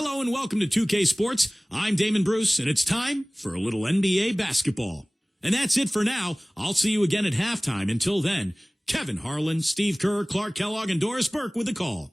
Hello and welcome to 2K Sports. I'm Damon Bruce, and it's time for a little NBA basketball. And that's it for now. I'll see you again at halftime. Until then, Kevin Harlan, Steve Kerr, Clark Kellogg, and Doris Burke with the call.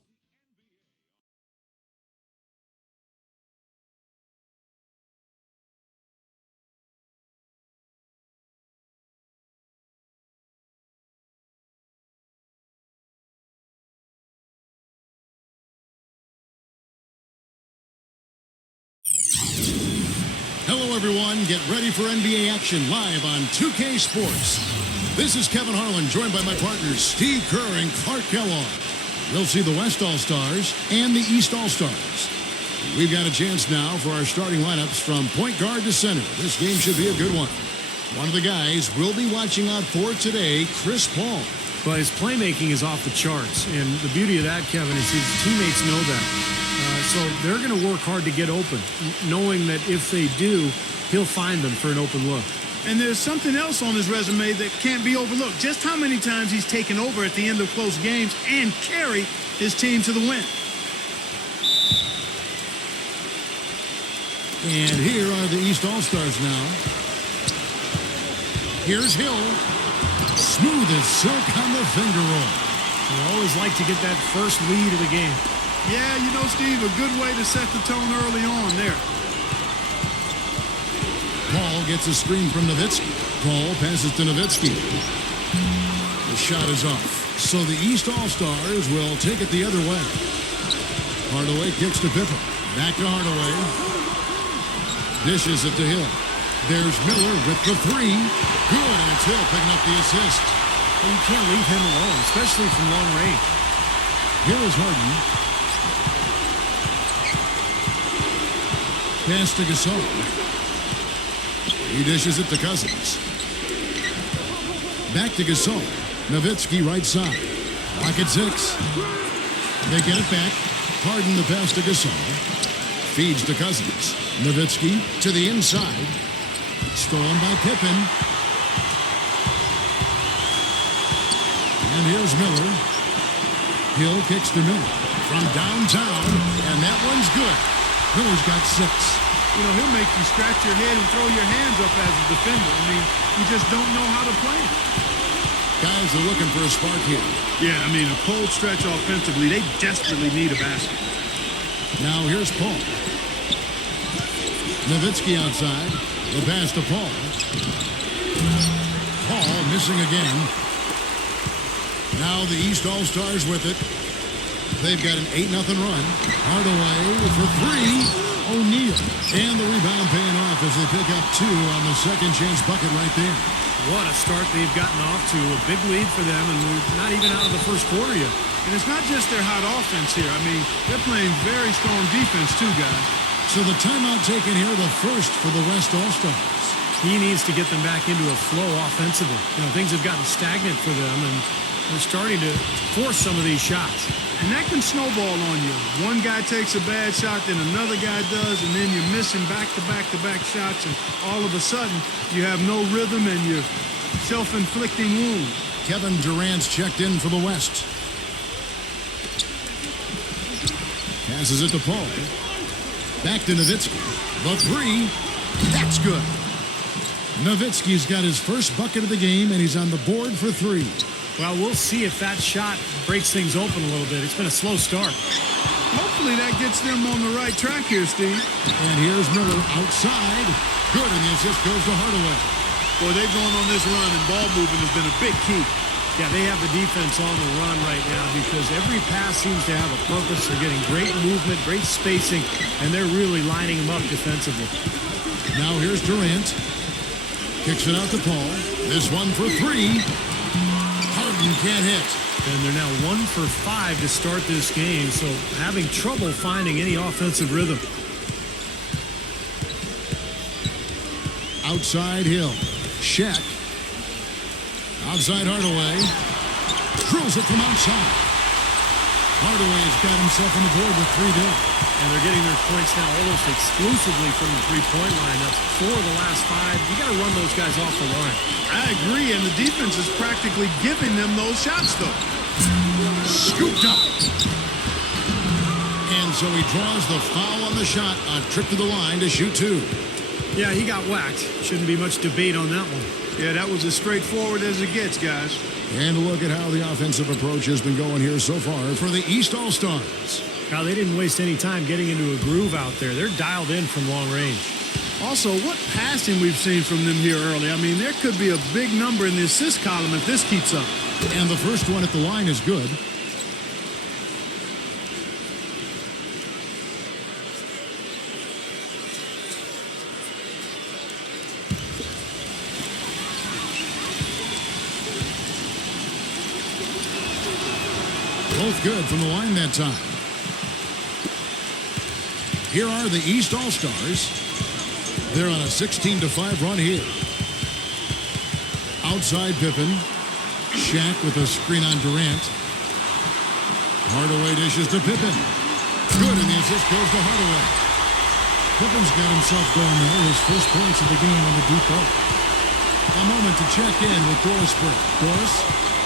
Hello, everyone. Get ready for NBA action live on 2K Sports. This is Kevin Harlan, joined by my partners, Steve Kerr and Clark Kellogg. We'll see the West All-Stars and the East All-Stars. We've got a chance now for our starting lineups from point guard to center. This game should be a good one. One of the guys we'll be watching out for today, Chris Paul. Well, his playmaking is off the charts, and the beauty of that, Kevin, is his teammates know that. So they're going to work hard to get open, knowing that if they do, he'll find them for an open look. And there's something else on his resume that can't be overlooked. Just how many times he's taken over at the end of close games and carried his team to the win. And here are the East All-Stars now. Here's Hill. Smooth as silk on the finger roll. They always like to get that first lead of the game. Yeah, you know, Steve, a good way to set the tone early on there. Paul gets a screen from Nowitzki. Paul passes to Nowitzki. The shot is off. So the East All-Stars will take it the other way. Hardaway kicks to Pippen. Back to Hardaway. Dishes it to Hill. There's Miller with the three. Good, and it's Hill picking up the assist. Well, you can't leave him alone, especially from long range. Here is Harden. Pass to Gasol. He dishes it to Cousins. Back to Gasol. Nowitzki right side. Lock at 6. They get it back. Harden the pass to Gasol. Feeds to Cousins. Nowitzki to the inside. Stolen by Pippen. And here's Miller. Hill kicks to Miller from downtown. And that one's good. Miller's got 6. You know, he'll make you scratch your head and throw your hands up as a defender. I mean, you just don't know how to play it. Guys are looking for a spark here. Yeah, I mean, a cold stretch offensively. They desperately need a basket. Now here's Paul. Nowitzki outside. The pass to Paul. Paul missing again. Now the East All-Stars with it. They've got an 8-0 run. Hardaway for 3. O'Neal. And the rebound paying off as they pick up 2 on the second chance bucket right there. What a start they've gotten off to. A big lead for them, and we're not even out of the first quarter yet. And it's not just their hot offense here. I mean, they're playing very strong defense too, guys. So the timeout taken here, the first for the West All-Stars. He needs to get them back into a flow offensively. You know, things have gotten stagnant for them, and they're starting to force some of these shots. And that can snowball on you. One guy takes a bad shot, then another guy does, and then you're missing back-to-back-to-back shots, and all of a sudden, you have no rhythm and you're self-inflicting wound. Kevin Durant's checked in for the West. Passes it to Paul. Back to Nowitzki. The 3. That's good. Nowitzki's got his first bucket of the game, and he's on the board for 3. Well, we'll see if that shot breaks things open a little bit. It's been a slow start. Hopefully that gets them on the right track here, Steve. And here's Miller outside. Good, and the assist goes to Hardaway. Boy, they've gone on this run, and ball movement has been a big key. Yeah, they have the defense on the run right now because every pass seems to have a purpose. They're getting great movement, great spacing, and they're really lining them up defensively. Now here's Durant. Kicks it out to Paul. This one for 3. Harden can't hit. And they're now 1 for 5 to start this game, so having trouble finding any offensive rhythm. Outside Hill. Shaq. Outside Hardaway. Drills it from outside. Hardaway's got himself on the board with 3 down. And they're getting their points now almost exclusively from the three-point line. That's 4 of the last 5. You got to run those guys off the line. I agree, and the defense is practically giving them those shots, though. Scooped up. And so he draws the foul on the shot. A trip to the line to shoot two. Yeah, he got whacked. Shouldn't be much debate on that one. Yeah, that was as straightforward as it gets, guys. And a look at how the offensive approach has been going here so far for the East All-Stars. Now, they didn't waste any time getting into a groove out there. They're dialed in from long range. Also, what passing we've seen from them here early. I mean, there could be a big number in the assist column if this keeps up. And the first one at the line is good. Both good from the line that time. Here are the East All-Stars. They're on a 16-5 run here. Outside Pippen. Shaq with a screen on Durant. Hardaway dishes to Pippen. Good, and the assist goes to Hardaway. Pippen's got himself going there. His first points of the game on the deep ball. A moment to check in with Doris Burke. Doris?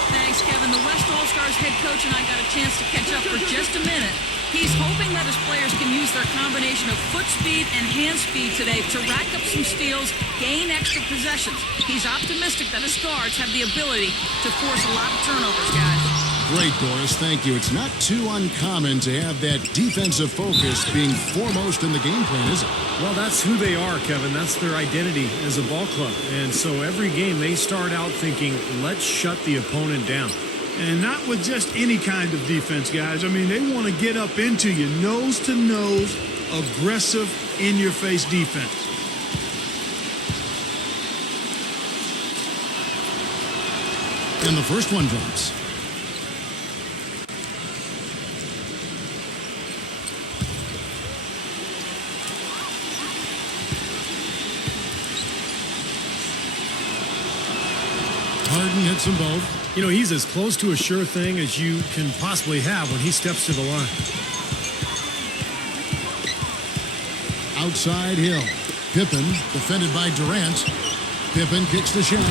Thanks, Kevin. The West All-Stars head coach and I got a chance to catch up for just a minute. He's hoping that his players can use their combination of foot speed and hand speed today to rack up some steals, gain extra possessions. He's optimistic that his guards have the ability to force a lot of turnovers, guys. Great, Doris. Thank you. It's not too uncommon to have that defensive focus being foremost in the game plan, is it? Well, that's who they are, Kevin. That's their identity as a ball club. And so every game they start out thinking, let's shut the opponent down. And not with just any kind of defense, guys. I mean, they want to get up into you, nose-to-nose, aggressive, in-your-face defense. And the first one drops. Harden hits them both. You know, he's as close to a sure thing as you can possibly have when he steps to the line. Outside Hill. Pippen, defended by Durant. Pippen kicks to Shaq.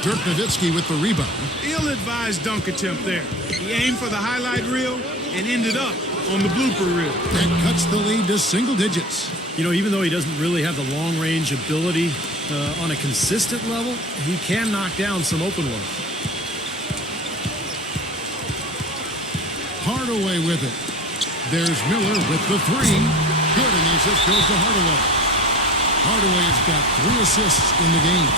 Dirk Nowitzki with the rebound. Ill-advised dunk attempt there. He aimed for the highlight reel and ended up on the blooper reel. That cuts the lead to single digits. You know, even though he doesn't really have the long-range ability on a consistent level, he can knock down some open ones. Hardaway with it. There's Miller with the three. Good, and the assist goes to Hardaway. Hardaway has got 3 assists in the game.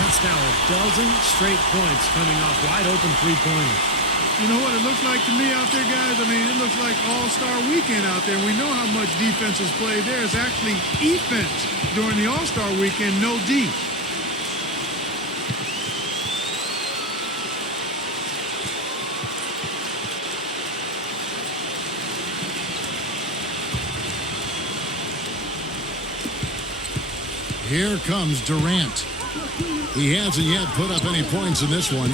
That's now a dozen straight points coming off wide-open three-pointers. You know what it looks like to me out there, guys? I mean, it looks like All-Star Weekend out there. We know how much defense is played. There is actually defense during the All-Star Weekend, no D. Here comes Durant. He hasn't yet put up any points in this one.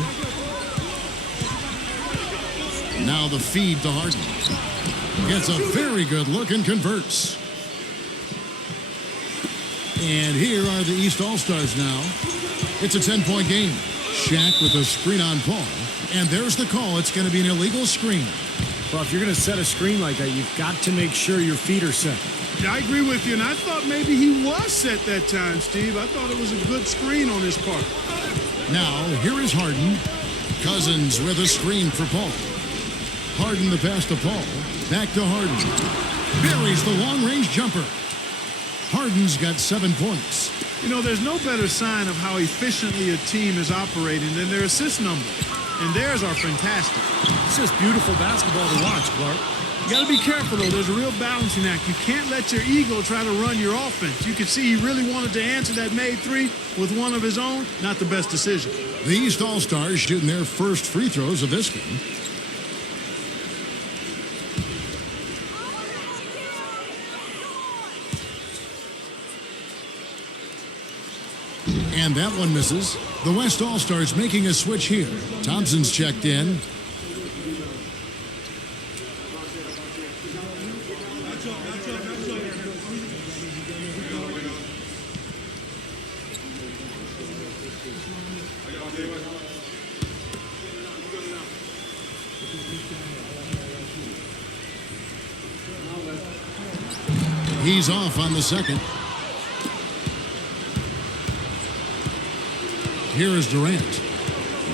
Now the feed to Harden. Gets a very good look and converts. And here are the East All-Stars now. It's a 10-point game. Shaq with a screen on Paul. And there's the call. It's going to be an illegal screen. Well, if you're going to set a screen like that, you've got to make sure your feet are set. I agree with you, and I thought maybe he was set that time, Steve. I thought it was a good screen on his part. Now, here is Harden. Cousins with a screen for Paul. Harden the pass to Paul. Back to Harden. Buries the long-range jumper. Harden's got 7 points. You know, there's no better sign of how efficiently a team is operating than their assist numbers. And theirs are fantastic. It's just beautiful basketball to watch, Clark. You got to be careful, though. There's a real balancing act. You can't let your ego try to run your offense. You could see he really wanted to answer that made three with one of his own. Not the best decision. The East All-Stars shooting their first free throws of this game. And that one misses. The West All-Stars making a switch here. Thompson's checked in. He's off on the second. Here is Durant.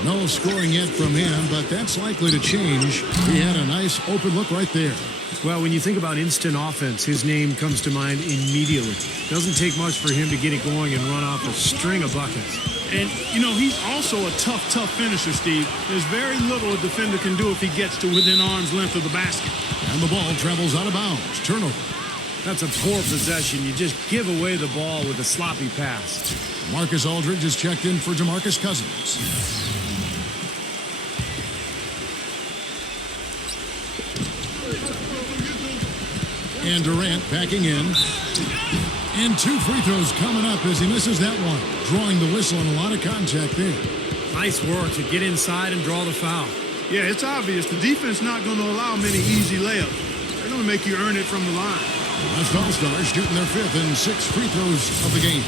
No scoring yet from him, but that's likely to change. He had a nice open look right there. Well, when you think about instant offense, his name comes to mind immediately. Doesn't take much for him to get it going and run off a string of buckets. And, you know, he's also a tough finisher, Steve. There's very little a defender can do if he gets to within arm's length of the basket. And the ball travels out of bounds. Turnover. That's a poor possession. You just give away the ball with a sloppy pass. Marcus Aldridge is checked in for DeMarcus Cousins. And Durant backing in. And 2 free throws coming up as he misses that one. Drawing the whistle and a lot of contact there. Nice work to get inside and draw the foul. Yeah, it's obvious. The defense not going to allow many easy layups. They're going to make you earn it from the line. West All-Stars shooting their 5th and 6th free throws of the game.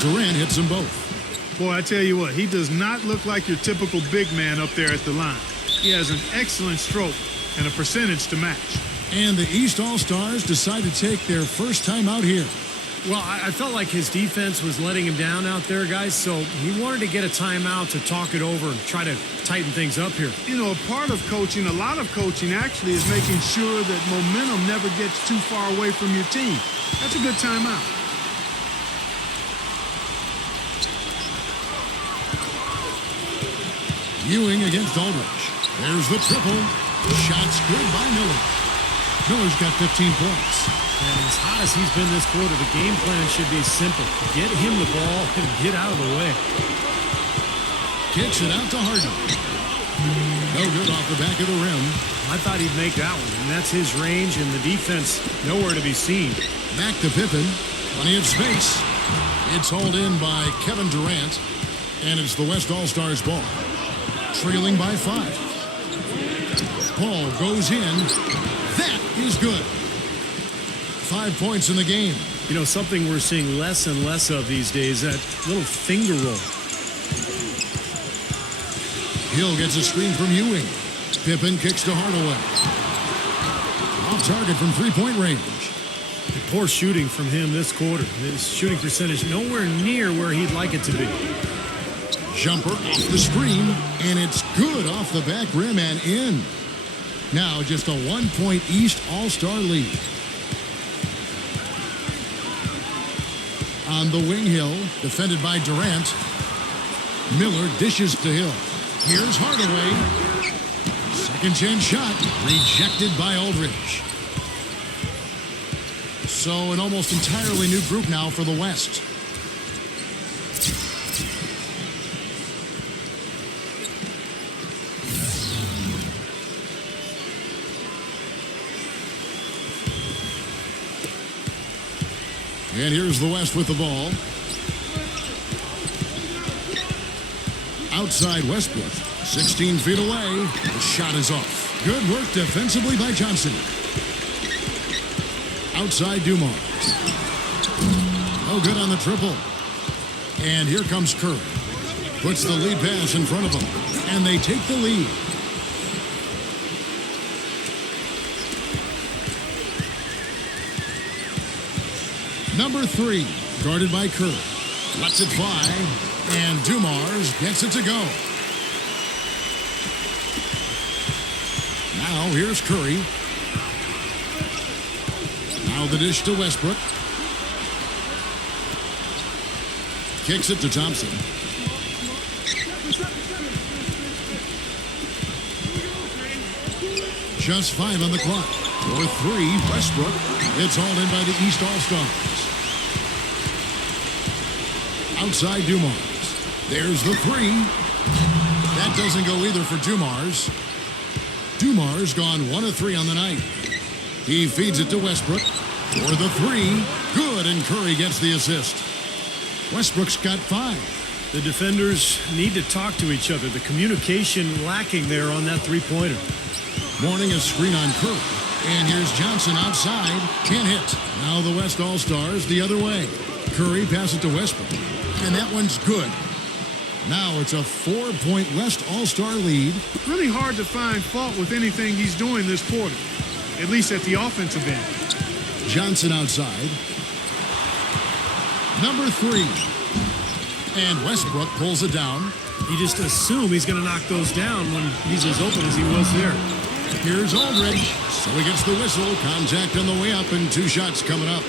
Durant hits them both. Boy, I tell you what, he does not look like your typical big man up there at the line. He has an excellent stroke and a percentage to match. And the East All-Stars decide to take their first time out here. Well, I felt like his defense was letting him down out there, guys, so he wanted to get a timeout to talk it over and try to tighten things up here. You know, a part of coaching, a lot of coaching actually is making sure that momentum never gets too far away from your team. That's a good timeout. Ewing against Aldridge. There's the triple. Shots good by Miller. Miller's got 15 points. And as hot as he's been this quarter, the game plan should be simple. Get him the ball and get out of the way. Kicks it out to Harden. No good off the back of the rim. I thought he'd make that one, and that's his range, and the defense nowhere to be seen. Back to Pippen. Plenty of space. It's hauled in by Kevin Durant, and it's the West All-Stars ball. Trailing by 5. Paul goes in. That is good. 5 points in the game. You know, something we're seeing less and less of these days, that little finger roll. Hill gets a screen from Ewing. Pippen kicks to Hardaway. Off target from three-point range. Poor shooting from him this quarter. His shooting percentage nowhere near where he'd like it to be. Jumper off the screen, and it's good off the back rim and in. Now just a 1-point East All-Star lead. On the wing, Hill, defended by Durant. Miller dishes to Hill. Here's Hardaway. Second chance shot, rejected by Aldridge. So an almost entirely new group now for the West. And here's the West with the ball. Outside Westbrook, 16 feet away. The shot is off. Good work defensively by Johnson. Outside Dumars. No good on the triple. And here comes Curry. Puts the lead pass in front of them. And they take the lead. Number 3, guarded by Curry. Lets it fly, and Dumars gets it to go. Now here's Curry. Now the dish to Westbrook. Kicks it to Thompson. Just 5 on the clock. For 3, Westbrook. It's hauled in by the East All-Stars. Outside Dumars. There's the 3. That doesn't go either for Dumars. Dumars gone 1 of 3 on the night. He feeds it to Westbrook. For the 3. Good, and Curry gets the assist. Westbrook's got 5. The defenders need to talk to each other. The communication lacking there on that three-pointer. Morning a screen on Curry. And here's Johnson outside. Can't hit. Now the West All-Stars the other way. Curry passes it to Westbrook. And that one's good. Now it's a 4-point West All-Star lead. Really hard to find fault with anything he's doing this quarter, at least at the offensive end. Johnson outside. Number 3. And Westbrook pulls it down. You just assume he's going to knock those down when he's as open as he was there. Here's Aldridge. So he gets the whistle. Contact on the way up and 2 shots coming up.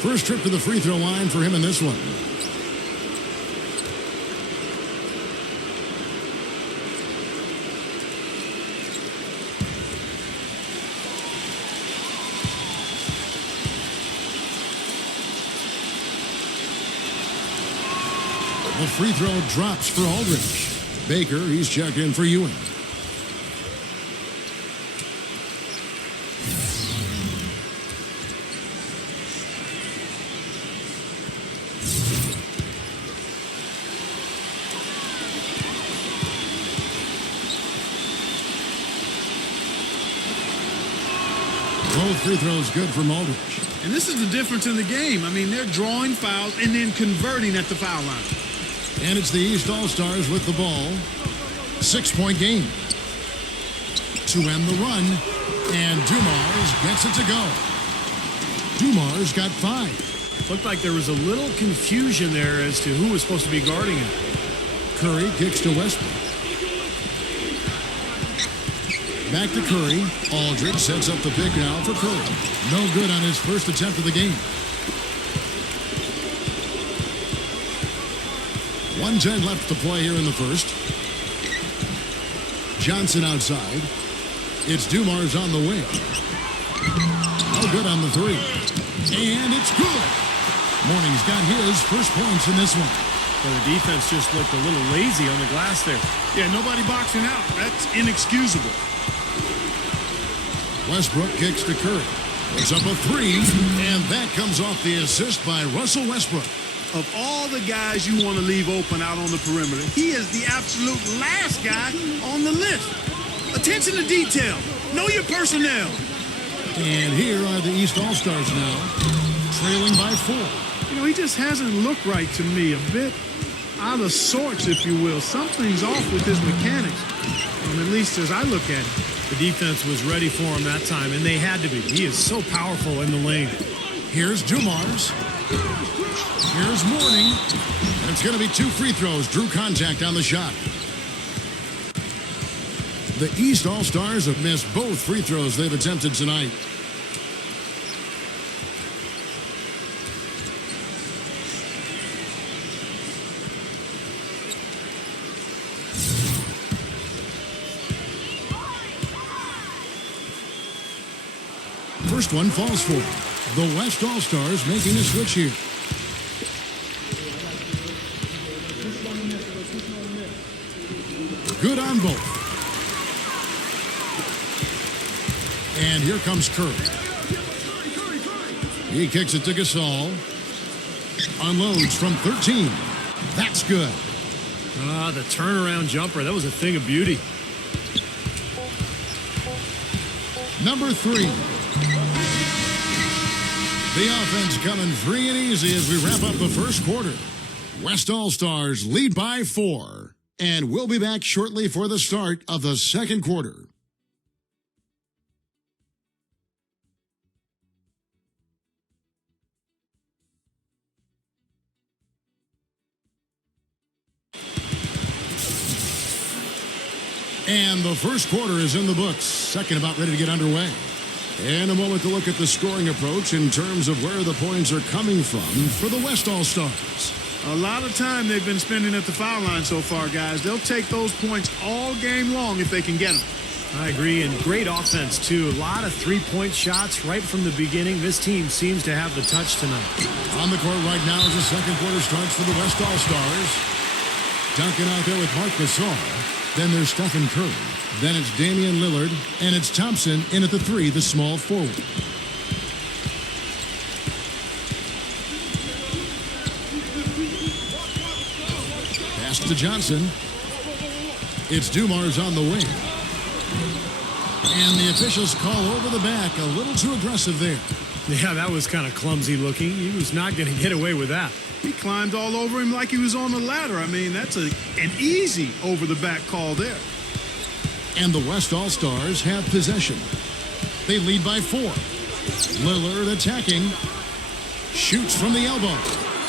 First trip to the free throw line for him in this one. The free throw drops for Aldridge. Baker, he's checked in for Ewing. Both free throws good from Aldridge. And this is the difference in the game. I mean, they're drawing fouls and then converting at the foul line. And it's the East All-Stars with the ball. 6-point game. To end the run. And Dumars gets it to go. Dumars got 5. Looked like there was a little confusion there as to who was supposed to be guarding him. Curry kicks to Westbrook. Back to Curry. Aldridge sets up the pick now for Curry. No good on his first attempt of the game. 1:10 left to play here in the first. Johnson outside. It's Dumars on the wing. No good on the 3. And it's good. Mourning's got his first points in this one. Well, the defense just looked a little lazy on the glass there. Yeah, nobody boxing out. That's inexcusable. Westbrook kicks to Curry. Puts up a 3, and that comes off the assist by Russell Westbrook. Of all the guys you want to leave open out on the perimeter, he is the absolute last guy on the list. Attention to detail. Know your personnel. And here are the East All-Stars now, trailing by 4. You know, he just hasn't looked right to me. A bit out of sorts, if you will. Something's off with his mechanics, at least as I look at it. The defense was ready for him that time, and they had to be. He is so powerful in the lane. Here's Dumars. Here's Mourning. And it's going to be 2 free throws. Drew contact on the shot. The East All-Stars have missed both free throws they've attempted tonight. First one falls for him. The West All-Stars making a switch here. Good on both. And here comes Curry. He kicks it to Gasol. Unloads from 13. That's good. The turnaround jumper. That was a thing of beauty. Number 3. The offense coming free and easy as we wrap up the first quarter. West All-Stars lead by 4. And we'll be back shortly for the start of the second quarter. And the first quarter is in the books. Second about ready to get underway. And a moment to look at the scoring approach in terms of where the points are coming from for the West All-Stars. A lot of time they've been spending at the foul line so far, guys. They'll take those points all game long if they can get them. I agree, and great offense, too. A lot of three-point shots right from the beginning. This team seems to have the touch tonight. On the court right now as the second quarter starts for the West All-Stars. Duncan out there with Marc Gasol. Then there's Stephen Curry. Then it's Damian Lillard. And it's Thompson in at the 3, the small forward. Pass to Johnson. It's Dumars on the wing. And the officials call over the back. A little too aggressive there. Yeah, that was kind of clumsy looking. He was not going to get away with that. He climbed all over him like he was on a ladder. I mean, that's an easy over-the-back call there. And the West All-Stars have possession. They lead by 4. Lillard attacking. Shoots from the elbow.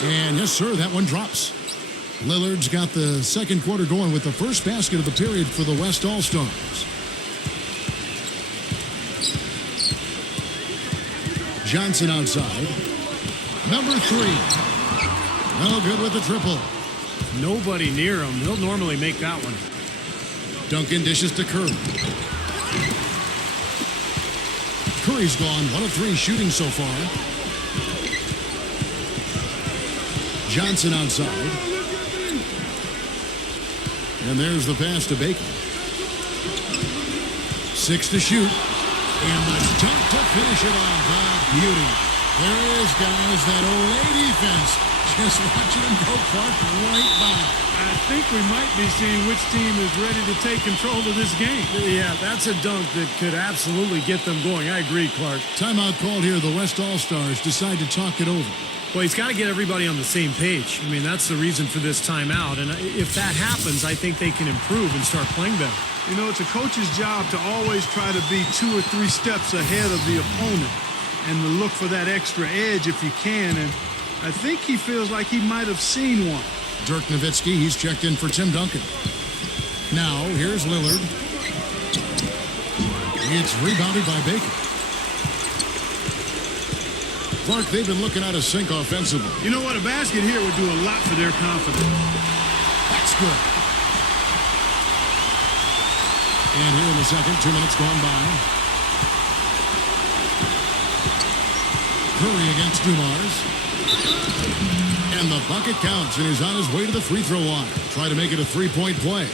And yes, sir, that one drops. Lillard's got the second quarter going with the first basket of the period for the West All-Stars. Johnson outside. Number 3. No good with the triple. Nobody near him. He'll normally make that one. Duncan dishes to Curry. Curry's gone 1 of 3 shooting so far. Johnson outside. And there's the pass to Bacon. 6 to shoot. And the dunk to finish it off. Ah, beauty. There is, guys, that Olay defense. Just watching him go Clark right by. I think we might be seeing which team is ready to take control of this game. Yeah, that's a dunk that could absolutely get them going. I agree, Clark. Timeout called here. The West All-Stars decide to talk it over. Well, he's got to get everybody on the same page. I mean, that's the reason for this timeout. And if that happens, I think they can improve and start playing better. You know, it's a coach's job to always try to be 2 or 3 steps ahead of the opponent and to look for that extra edge if you can. And I think he feels like he might have seen one. Dirk Nowitzki, he's checked in for Tim Duncan. Now, here's Lillard. It's rebounded by Bacon. Clark, they've been looking out of sync offensively. You know what? A basket here would do a lot for their confidence. That's good. And here in the second, 2 minutes gone by. Curry against Dumars. And the bucket counts, and he's on his way to the free throw line. Try to make it a 3-point play.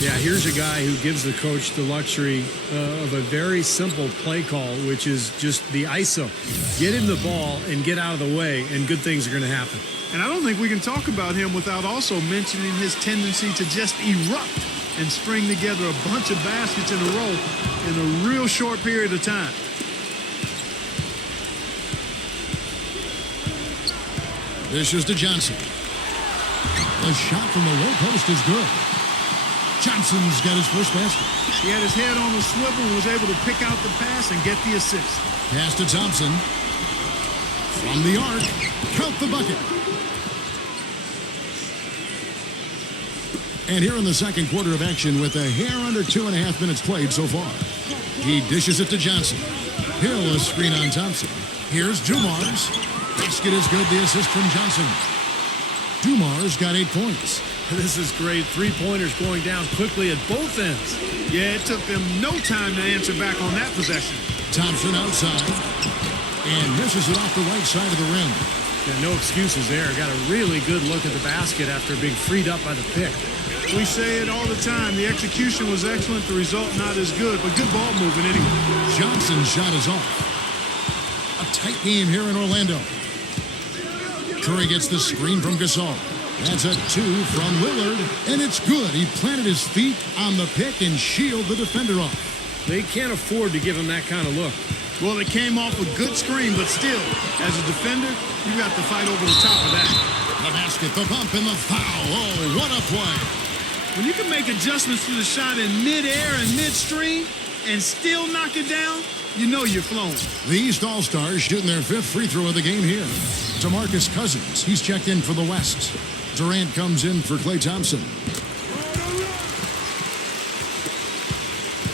Yeah, here's a guy who gives the coach the luxury of a very simple play call, which is just the ISO. Get him the ball and get out of the way, and good things are going to happen. And I don't think we can talk about him without also mentioning his tendency to just erupt and string together a bunch of baskets in a row in a real short period of time. This is to Johnson. The shot from the low post is good. Johnson's got his first basket. He had his head on the swivel and was able to pick out the pass and get the assist. Pass to Thompson. From the arc. Count the bucket. And here in the second quarter of action with a hair under 2.5 minutes played so far. He dishes it to Johnson. Hill a screen on Thompson. Here's Dumars. Basket is good. The assist from Johnson. Dumars got 8 points. This is great. 3-pointers going down quickly at both ends. Yeah, it took them no time to answer back on that possession. Thompson outside. And misses it off the right side of the rim. Yeah, no excuses there. Got a really good look at the basket after being freed up by the pick. We say it all the time. The execution was excellent. The result not as good, but good ball movement anyway. Johnson's shot is off. A tight game here in Orlando. Curry gets the screen from Gasol. That's a 2 from Lillard, and it's good. He planted his feet on the pick and shielded the defender off. They can't afford to give him that kind of look. Well, it came off a good screen, but still, as a defender, you got to fight over the top of that. The basket, the bump, and the foul. Oh, what a play. When you can make adjustments to the shot in midair and midstream and still knock it down, you know you're flowing. The East All-Stars shooting their 5th free throw of the game here. DeMarcus Cousins, he's checked in for the West. Durant comes in for Klay Thompson.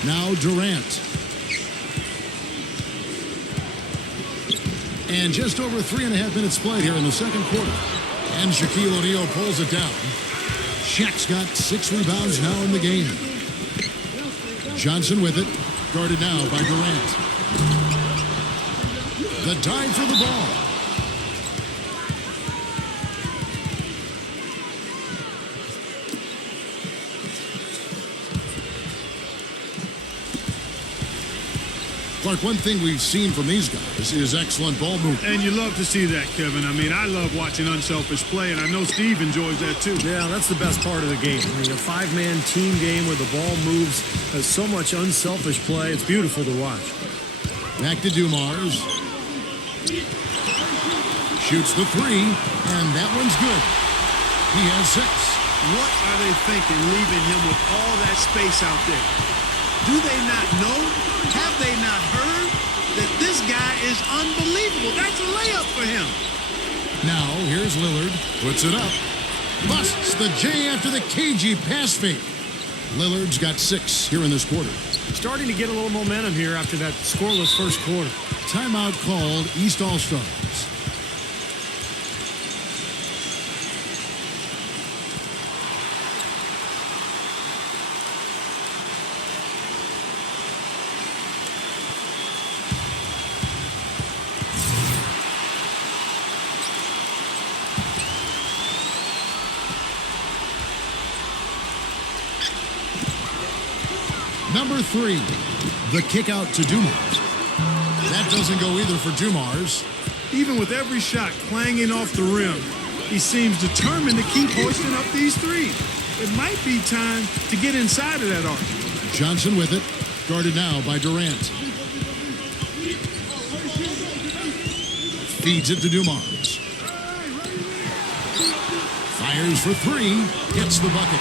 Now Durant. And just over 3.5 minutes played here in the second quarter. And Shaquille O'Neal pulls it down. Shaq's got 6 rebounds now in the game. Johnson with it. Guarded now by Durant. The dive for the ball. Clark, one thing we've seen from these guys is excellent ball movement. And you love to see that, Kevin. I mean, I love watching unselfish play, and I know Steve enjoys that too. Yeah, that's the best part of the game. I mean, a 5-man team game where the ball moves, has so much unselfish play. It's beautiful to watch. Back to Dumars. Shoots the three, and that one's good. He has 6. What are they thinking leaving him with all that space out there? Do they not know? Have they not heard that this guy is unbelievable? That's a layup for him. Now, here's Lillard. Puts it up. Busts the J after the cagey pass fake. Lillard's got 6 here in this quarter. Starting to get a little momentum here after that scoreless first quarter. Timeout called, East All-Stars. Number 3, the kick out to Dumars. That doesn't go either for Dumars. Even with every shot clanging off the rim, he seems determined to keep hoisting up these threes. It might be time to get inside of that arc. Johnson with it, guarded now by Durant. Feeds it to Dumars. Fires for 3, gets the bucket.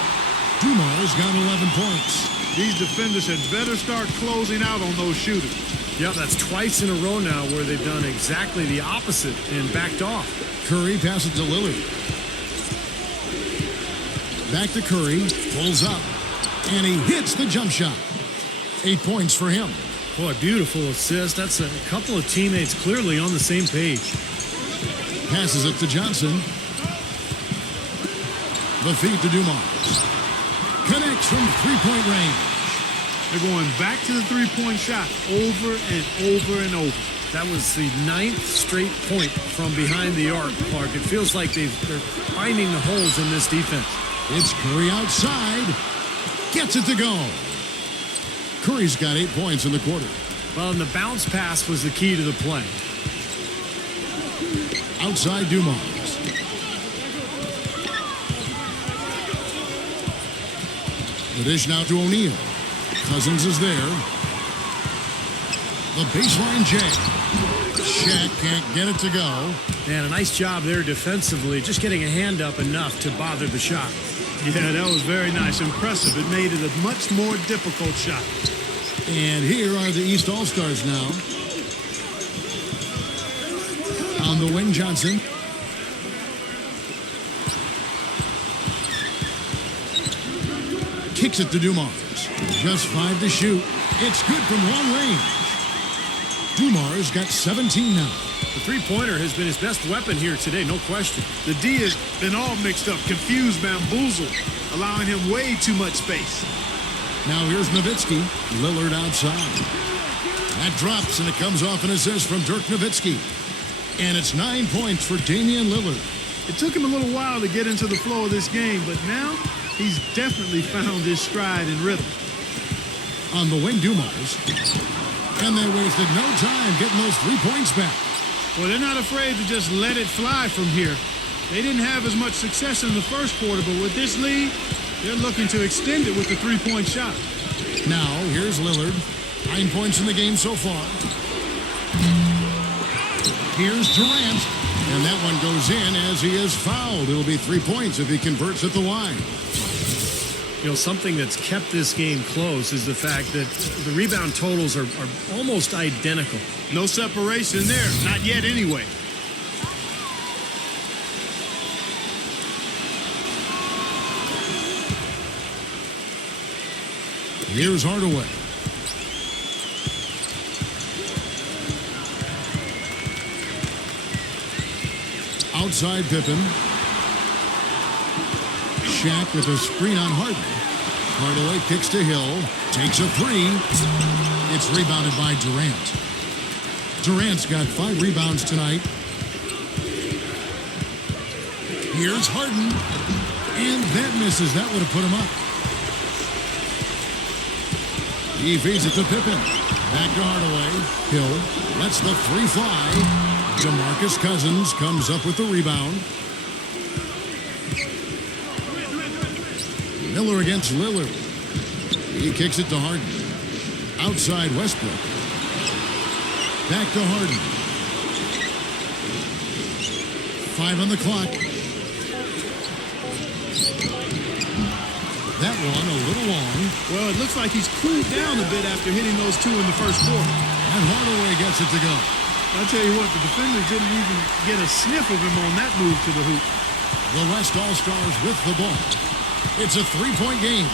Dumars got 11 points. These defenders had better start closing out on those shooters. Yeah, that's twice in a row now where they've done exactly the opposite and backed off. Curry passes to Lillard. Back to Curry, pulls up, and he hits the jump shot. 8 points for him. Boy, beautiful assist. That's a couple of teammates clearly on the same page. Passes it to Johnson. The feed to Dumars. Connects from three-point range. They're going back to the three-point shot over and over and over. That was the 9th straight point from behind the arc, Clark. It feels like they're finding the holes in this defense. It's Curry outside. Gets it to go. Curry's got 8 points in the quarter. Well, and the bounce pass was the key to the play. Outside Dumars. The dish now to O'Neal. Cousins is there. The baseline J. Shaq can't get it to go. And a nice job there defensively, just getting a hand up enough to bother the shot. Yeah, that was very nice. Impressive. It made it a much more difficult shot. And here are the East All-Stars now. On the wing, Johnson. Kicks it to Dumars. Just 5 to shoot. It's good from long range. Dumars got 17 now. The three-pointer has been his best weapon here today, no question. The D has been all mixed up, confused, bamboozled, allowing him way too much space. Now here's Nowitzki. Lillard outside. That drops, and it comes off an assist from Dirk Nowitzki. And it's 9 points for Damian Lillard. It took him a little while to get into the flow of this game, but now he's definitely found his stride and rhythm. On the wing, Dumars. And they wasted no time getting those 3 points back. Well, they're not afraid to just let it fly from here. They didn't have as much success in the first quarter, but with this lead, they're looking to extend it with the three-point shot. Now, here's Lillard. 9 points in the game so far. Here's Durant. And that one goes in as he is fouled. It'll be 3 points if he converts at the line. You know, something that's kept this game close is the fact that the rebound totals are almost identical. No separation there. Not yet anyway. Here's Hardaway. Outside Pippen. Shaq with a screen on Harden. Hardaway kicks to Hill. Takes a three. It's rebounded by Durant. Durant's got 5 rebounds tonight. Here's Harden. And that misses. That would have put him up. He feeds it to Pippen. Back to Hardaway. Hill lets the three fly. DeMarcus Cousins comes up with the rebound. Miller against Lillard. He kicks it to Harden. Outside Westbrook. Back to Harden. 5 on the clock. That one a little long. Well, it looks like he's cooled down a bit after hitting those two in the first quarter. And Hardaway gets it to go. I'll tell you what, the defenders didn't even get a sniff of him on that move to the hoop. The West All-Stars with the ball. It's a 3-point game.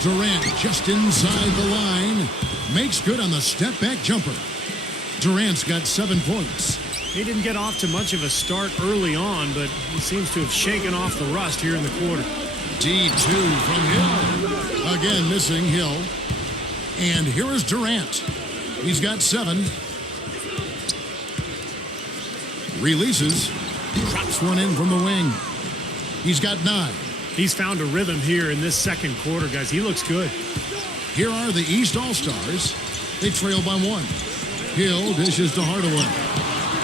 Durant just inside the line. Makes good on the step-back jumper. Durant's got 7 points. He didn't get off to much of a start early on, but he seems to have shaken off the rust here in the quarter. D2 from Hill. Again missing Hill. And here is Durant. He's got 7. Releases. Drops one in from the wing. He's got 9. He's found a rhythm here in this second quarter, guys. He looks good. Here are the East All-Stars. They trail by 1. Hill dishes to Hardaway.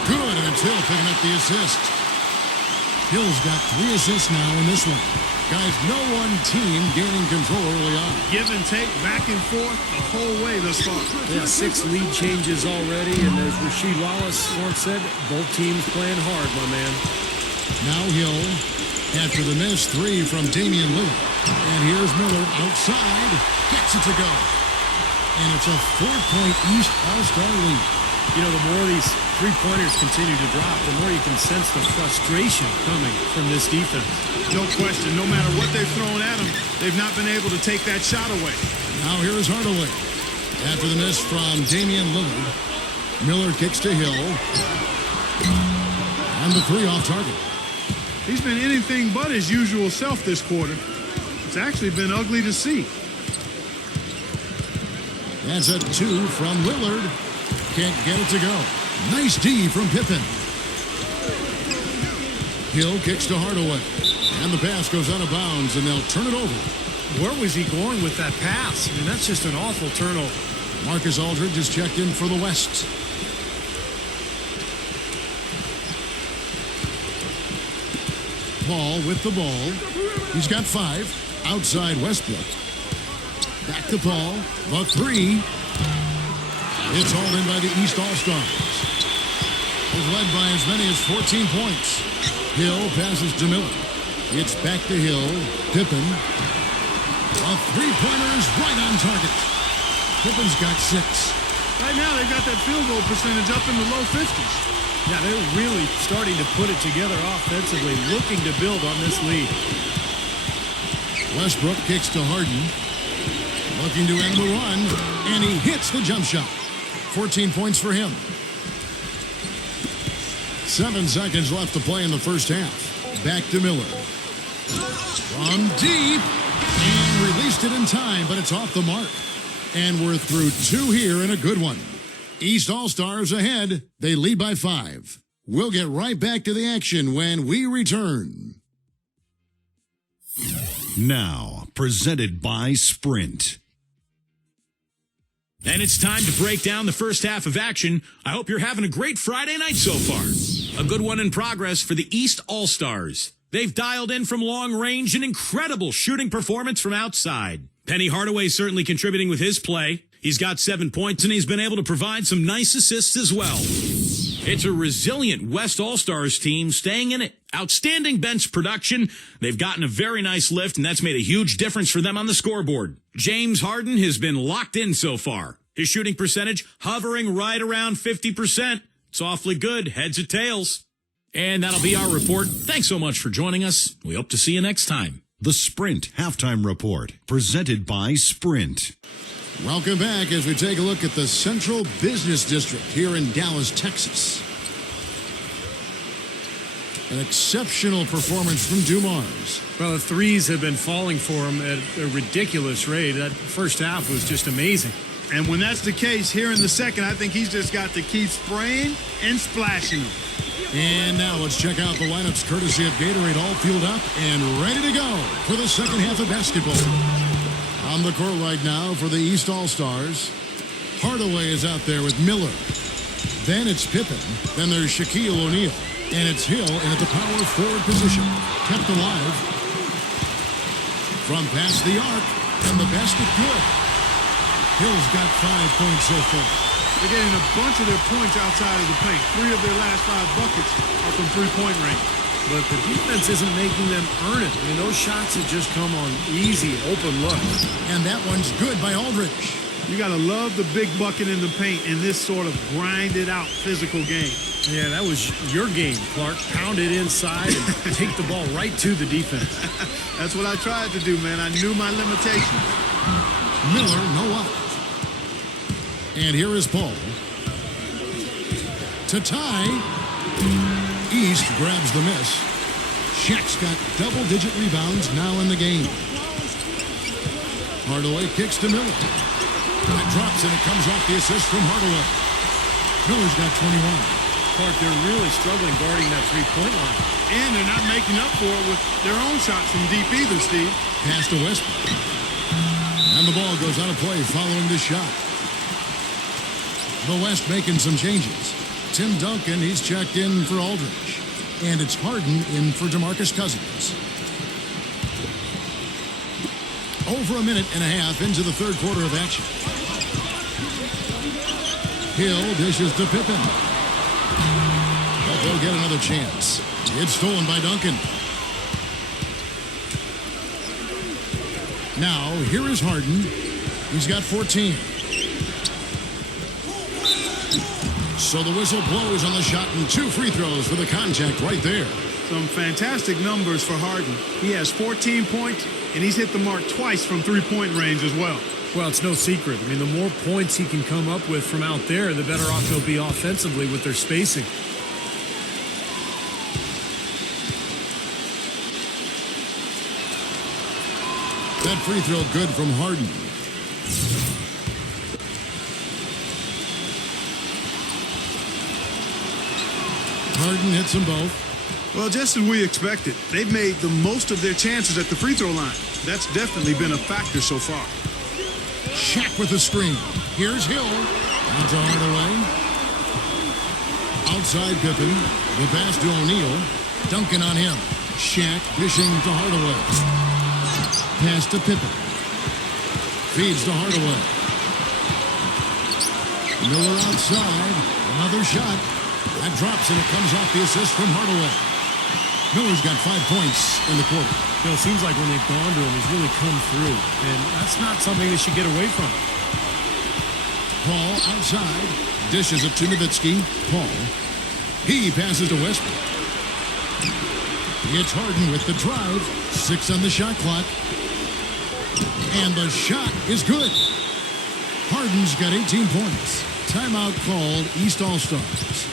Good, and it's Hill picking up the assist. Hill's got 3 assists now in this one. Guys, no one team gaining control early on. Give and take, back and forth, the whole way thus far. Yeah, 6 lead changes already, and as Rasheed Wallace once said, both teams playing hard, my man. Now Hill, after the miss 3 from Damian Lillard. And here's Miller outside, gets it to go. And it's a 4-point East All-Star lead. You know, the more these three-pointers continue to drop, the more you can sense the frustration coming from this defense. No question. No matter what they've thrown at them, they've not been able to take that shot away. Now here is Hardaway. After the miss from Damian Lillard, Miller kicks to Hill. And the 3 off target. He's been anything but his usual self this quarter. It's actually been ugly to see. That's a 2 from Lillard. Can't get it to go. Nice D from Pippen. Hill kicks to Hardaway. And the pass goes out of bounds, and they'll turn it over. Where was he going with that pass? I mean, that's just an awful turnover. Marcus Aldridge is checked in for the West. Paul with the ball. He's got 5. Outside Westbrook. Back to Paul. The 3. It's all in by the East All-Stars. Is led by as many as 14 points. Hill passes to Miller. It's back to Hill. Pippen. A 3-pointer is right on target. Pippen's got 6. Right now, they've got that field goal percentage up in the low 50s. Yeah, they're really starting to put it together offensively, looking to build on this lead. Westbrook kicks to Harden. Looking to end the run. And he hits the jump shot. 14 points for him. 7 seconds left to play in the first half. Back to Miller. From deep. And released it in time, but it's off the mark. And we're through 2 here in a good one. East All-Stars ahead. They lead by 5. We'll get right back to the action when we return. Now, presented by Sprint. And it's time to break down the first half of action. I hope you're having a great Friday night so far. A good one in progress for the East All-Stars. They've dialed in from long range, an incredible shooting performance from outside. Penny Hardaway certainly contributing with his play. He's got 7 points, and he's been able to provide some nice assists as well. It's a resilient West All-Stars team staying in it. Outstanding bench production. They've gotten a very nice lift, and that's made a huge difference for them on the scoreboard. James Harden has been locked in so far. His shooting percentage hovering right around 50%. It's awfully good, heads or tails. And that'll be our report. Thanks so much for joining us. We hope to see you next time. The Sprint Halftime Report, presented by Sprint. Welcome back as we take a look at the Central Business District here in Dallas, Texas. An exceptional performance from Dumars. Well, the threes have been falling for him at a ridiculous rate. That first half was just amazing. And when that's the case, here in the second, I think he's just got to keep spraying and splashing them. And now let's check out the lineups courtesy of Gatorade, all fueled up and ready to go for the second half of basketball. On the court right now for the East All-Stars, Hardaway is out there with Miller. Then it's Pippen. Then there's Shaquille O'Neal. And it's Hill in at the power forward position. Kept alive. From past the arc. And the basket good. Hill's got 5 points so far. They're getting a bunch of their points outside of the paint. 3 of their last 5 buckets are from three-point range. But the defense isn't making them earn it. I mean, those shots have just come on easy, open looks. And that one's good by Aldridge. You got to love the big bucket in the paint in this sort of grinded-out physical game. Yeah, that was your game, Clark. Pound it inside and take the ball right to the defense. That's what I tried to do, man. I knew my limitations. Miller, no up. And here is Paul. To tie. East grabs the miss. Shaq's got double-digit rebounds now in the game. Hardaway kicks to Miller. It drops and it comes off the assist from Hardaway. Miller's got 21. Clark, they're really struggling guarding that three-point line. And they're not making up for it with their own shots from deep either, Steve. Pass to Westbrook. And the ball goes out of play following this shot. The West making some changes. Tim Duncan, he's checked in for Aldridge. And it's Harden in for DeMarcus Cousins. Over a minute and a half into the third quarter of action. Hill dishes to Pippen. But they'll get another chance. It's stolen by Duncan. Now, here is Harden. He's got 14. So the whistle blows on the shot and 2 free throws for the contact right there. Some fantastic numbers for Harden. He has 14 points, and he's hit the mark twice from three-point range as well. Well, it's no secret. I mean, the more points he can come up with from out there, the better off they'll be offensively with their spacing. That free throw good from Harden. Harden hits them both. Well, just as we expected, they've made the most of their chances at the free throw line. That's definitely been a factor so far. Shaq with the screen. Here's Hill. Now to Hardaway. Outside Pippen. The pass to O'Neal. Duncan on him. Shaq dishing to Hardaway. Pass to Pippen. Feeds to Hardaway. Miller outside. Another shot. That drops and it comes off the assist from Hardaway. Miller's got 5 points in the quarter. You know, it seems like when they've gone to him, he's really come through. And that's not something they should get away from. Paul outside. Dishes it to Nowitzki. Paul. He passes to Westbrook. It's Harden with the drive. 6 on the shot clock. And the shot is good. Harden's got 18 points. Timeout called East All-Stars.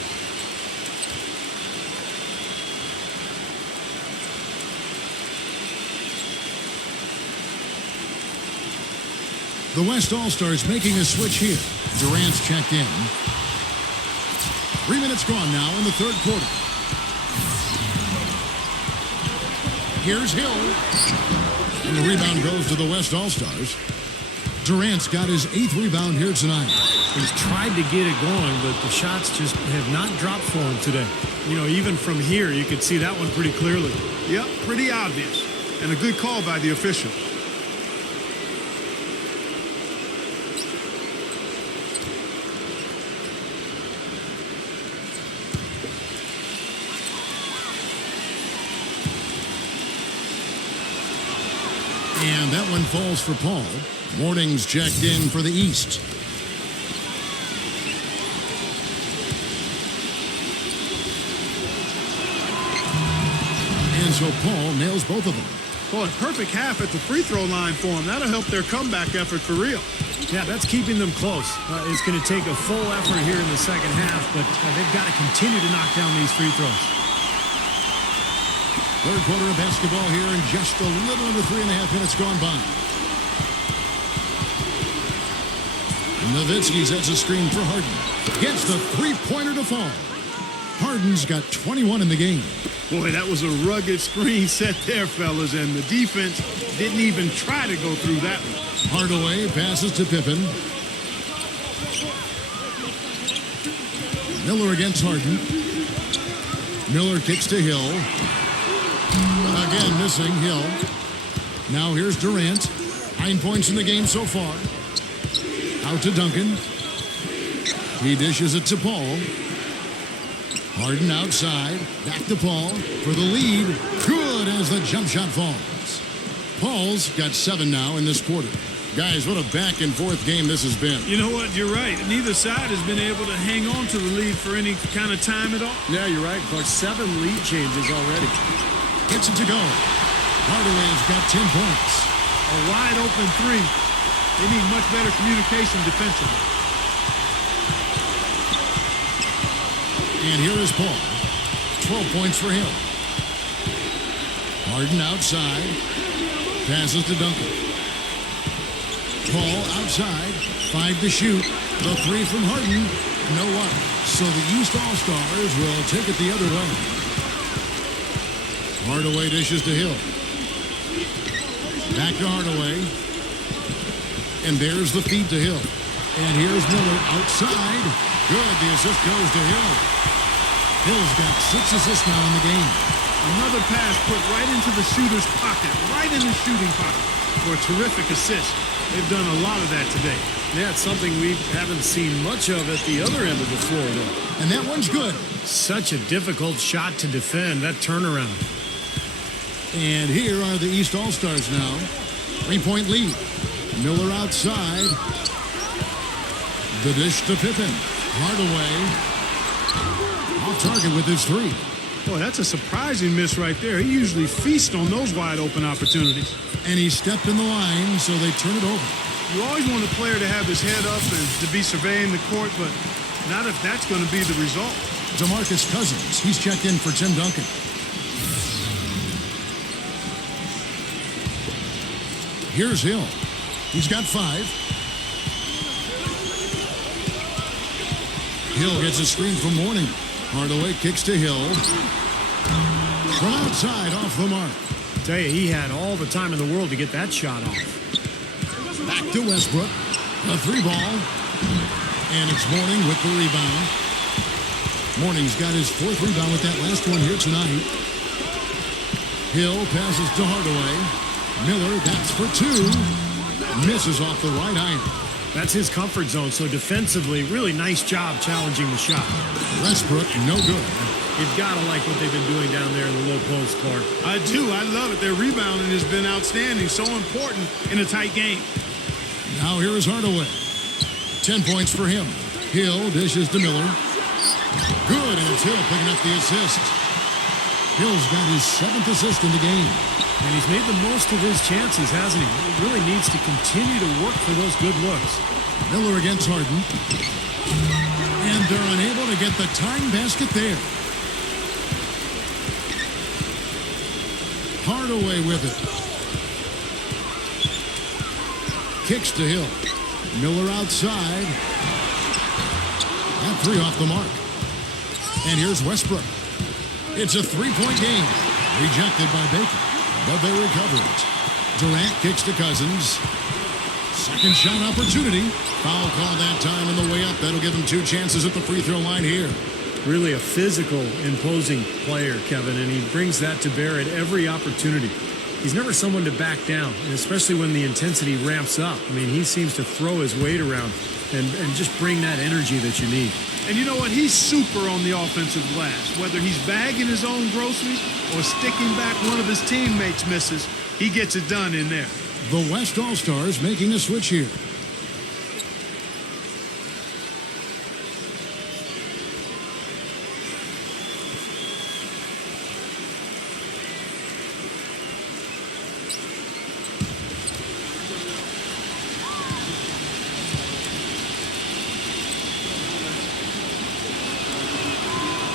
The West All-Stars making a switch here. Durant's checked in. 3 minutes gone now in the third quarter. Here's Hill. And the rebound goes to the West All-Stars. Durant's got his 8th rebound here tonight. He's tried to get it going, but the shots just have not dropped for him today. You know, even from here, you could see that one pretty clearly. Yep, pretty obvious. And a good call by the official. And that one falls for Paul. Morning's checked in for the East. And so Paul nails both of them. Boy, perfect half at the free throw line for him. That'll help their comeback effort for real. Yeah, that's keeping them close. It's going to take a full effort here in the second half, but they've got to continue to knock down these free throws. Third quarter of basketball here in just a little under 3.5 minutes gone by. Nowitzki sets a screen for Harden. Gets the three-pointer to fall. Harden's got 21 in the game. Boy, that was a rugged screen set there, fellas, and the defense didn't even try to go through that one. Hardaway passes to Pippen. Miller against Harden. Miller kicks to Hill. Again, missing Hill. Now here's Durant. 9 points in the game so far. Out to Duncan. He dishes it to Paul. Harden outside. Back to Paul for the lead. Good as the jump shot falls. Paul's got 7 now in this quarter. Guys, what a back-and-forth game this has been. You know what? You're right. Neither side has been able to hang on to the lead for any kind of time at all. Yeah, you're right, Clark. 7 lead changes already. Gets it to go. Hardaway's got 10 points. A wide open 3. They need much better communication defensively. And here is Paul. 12 points for him. Harden outside. Passes to Duncan. Paul outside. 5 to shoot. The 3 from Harden. No up. So the East All-Stars will take it the other way. Hardaway dishes to Hill. Back to Hardaway. And there's the feed to Hill. And here's Miller outside. Good. The assist goes to Hill. Hill's got 6 assists now in the game. Another pass put right into the shooter's pocket, right in the shooting pocket for a terrific assist. They've done a lot of that today. Yeah, it's something we haven't seen much of at the other end of the floor, though. And that one's good. Such a difficult shot to defend, that turnaround. And here are the East All-Stars now. 3-point lead. Miller outside. The dish to Pippen. Hardaway off target with his 3. Boy, that's a surprising miss right there. He usually feasts on those wide open opportunities. And he stepped in the line, so they turn it over. You always want a player to have his head up and to be surveying the court, but not if that's going to be the result. DeMarcus Cousins, he's checked in for Tim Duncan. Here's Hill. He's got 5. Hill gets a screen from Mourning. Hardaway kicks to Hill. From outside, off the mark. Tell you, he had all the time in the world to get that shot off. Back to Westbrook. A 3 ball. And it's Mourning with the rebound. Mourning's got his 4th rebound with that last one here tonight. Hill passes to Hardaway. Miller, that's for 2. Misses off the right iron. That's his comfort zone, so defensively, really nice job challenging the shot. Westbrook, no good. You've got to like what they've been doing down there in the low post, Clark. I do. I love it. Their rebounding has been outstanding. So important in a tight game. Now here is Hardaway. 10 points for him. Hill dishes to Miller. Good, and it's Hill picking up the assist. Hill's got his 7th assist in the game. And he's made the most of his chances, hasn't he? He really needs to continue to work for those good looks. Miller against Harden. And they're unable to get the tying basket there. Hardaway with it. Kicks to Hill. Miller outside. That 3 off the mark. And here's Westbrook. It's a 3-point game. Rejected by Baker, but they recover it. Durant kicks to Cousins. Second shot opportunity. Foul call that time on the way up. That'll give him 2 chances at the free throw line here. Really a physical, imposing player, Kevin, and he brings that to bear at every opportunity. He's never someone to back down, and especially when the intensity ramps up. I mean, he seems to throw his weight around and just bring that energy that you need. And you know what? He's super on the offensive glass. Whether he's bagging his own groceries or sticking back one of his teammates' misses, he gets it done in there. The West All-Stars making a switch here.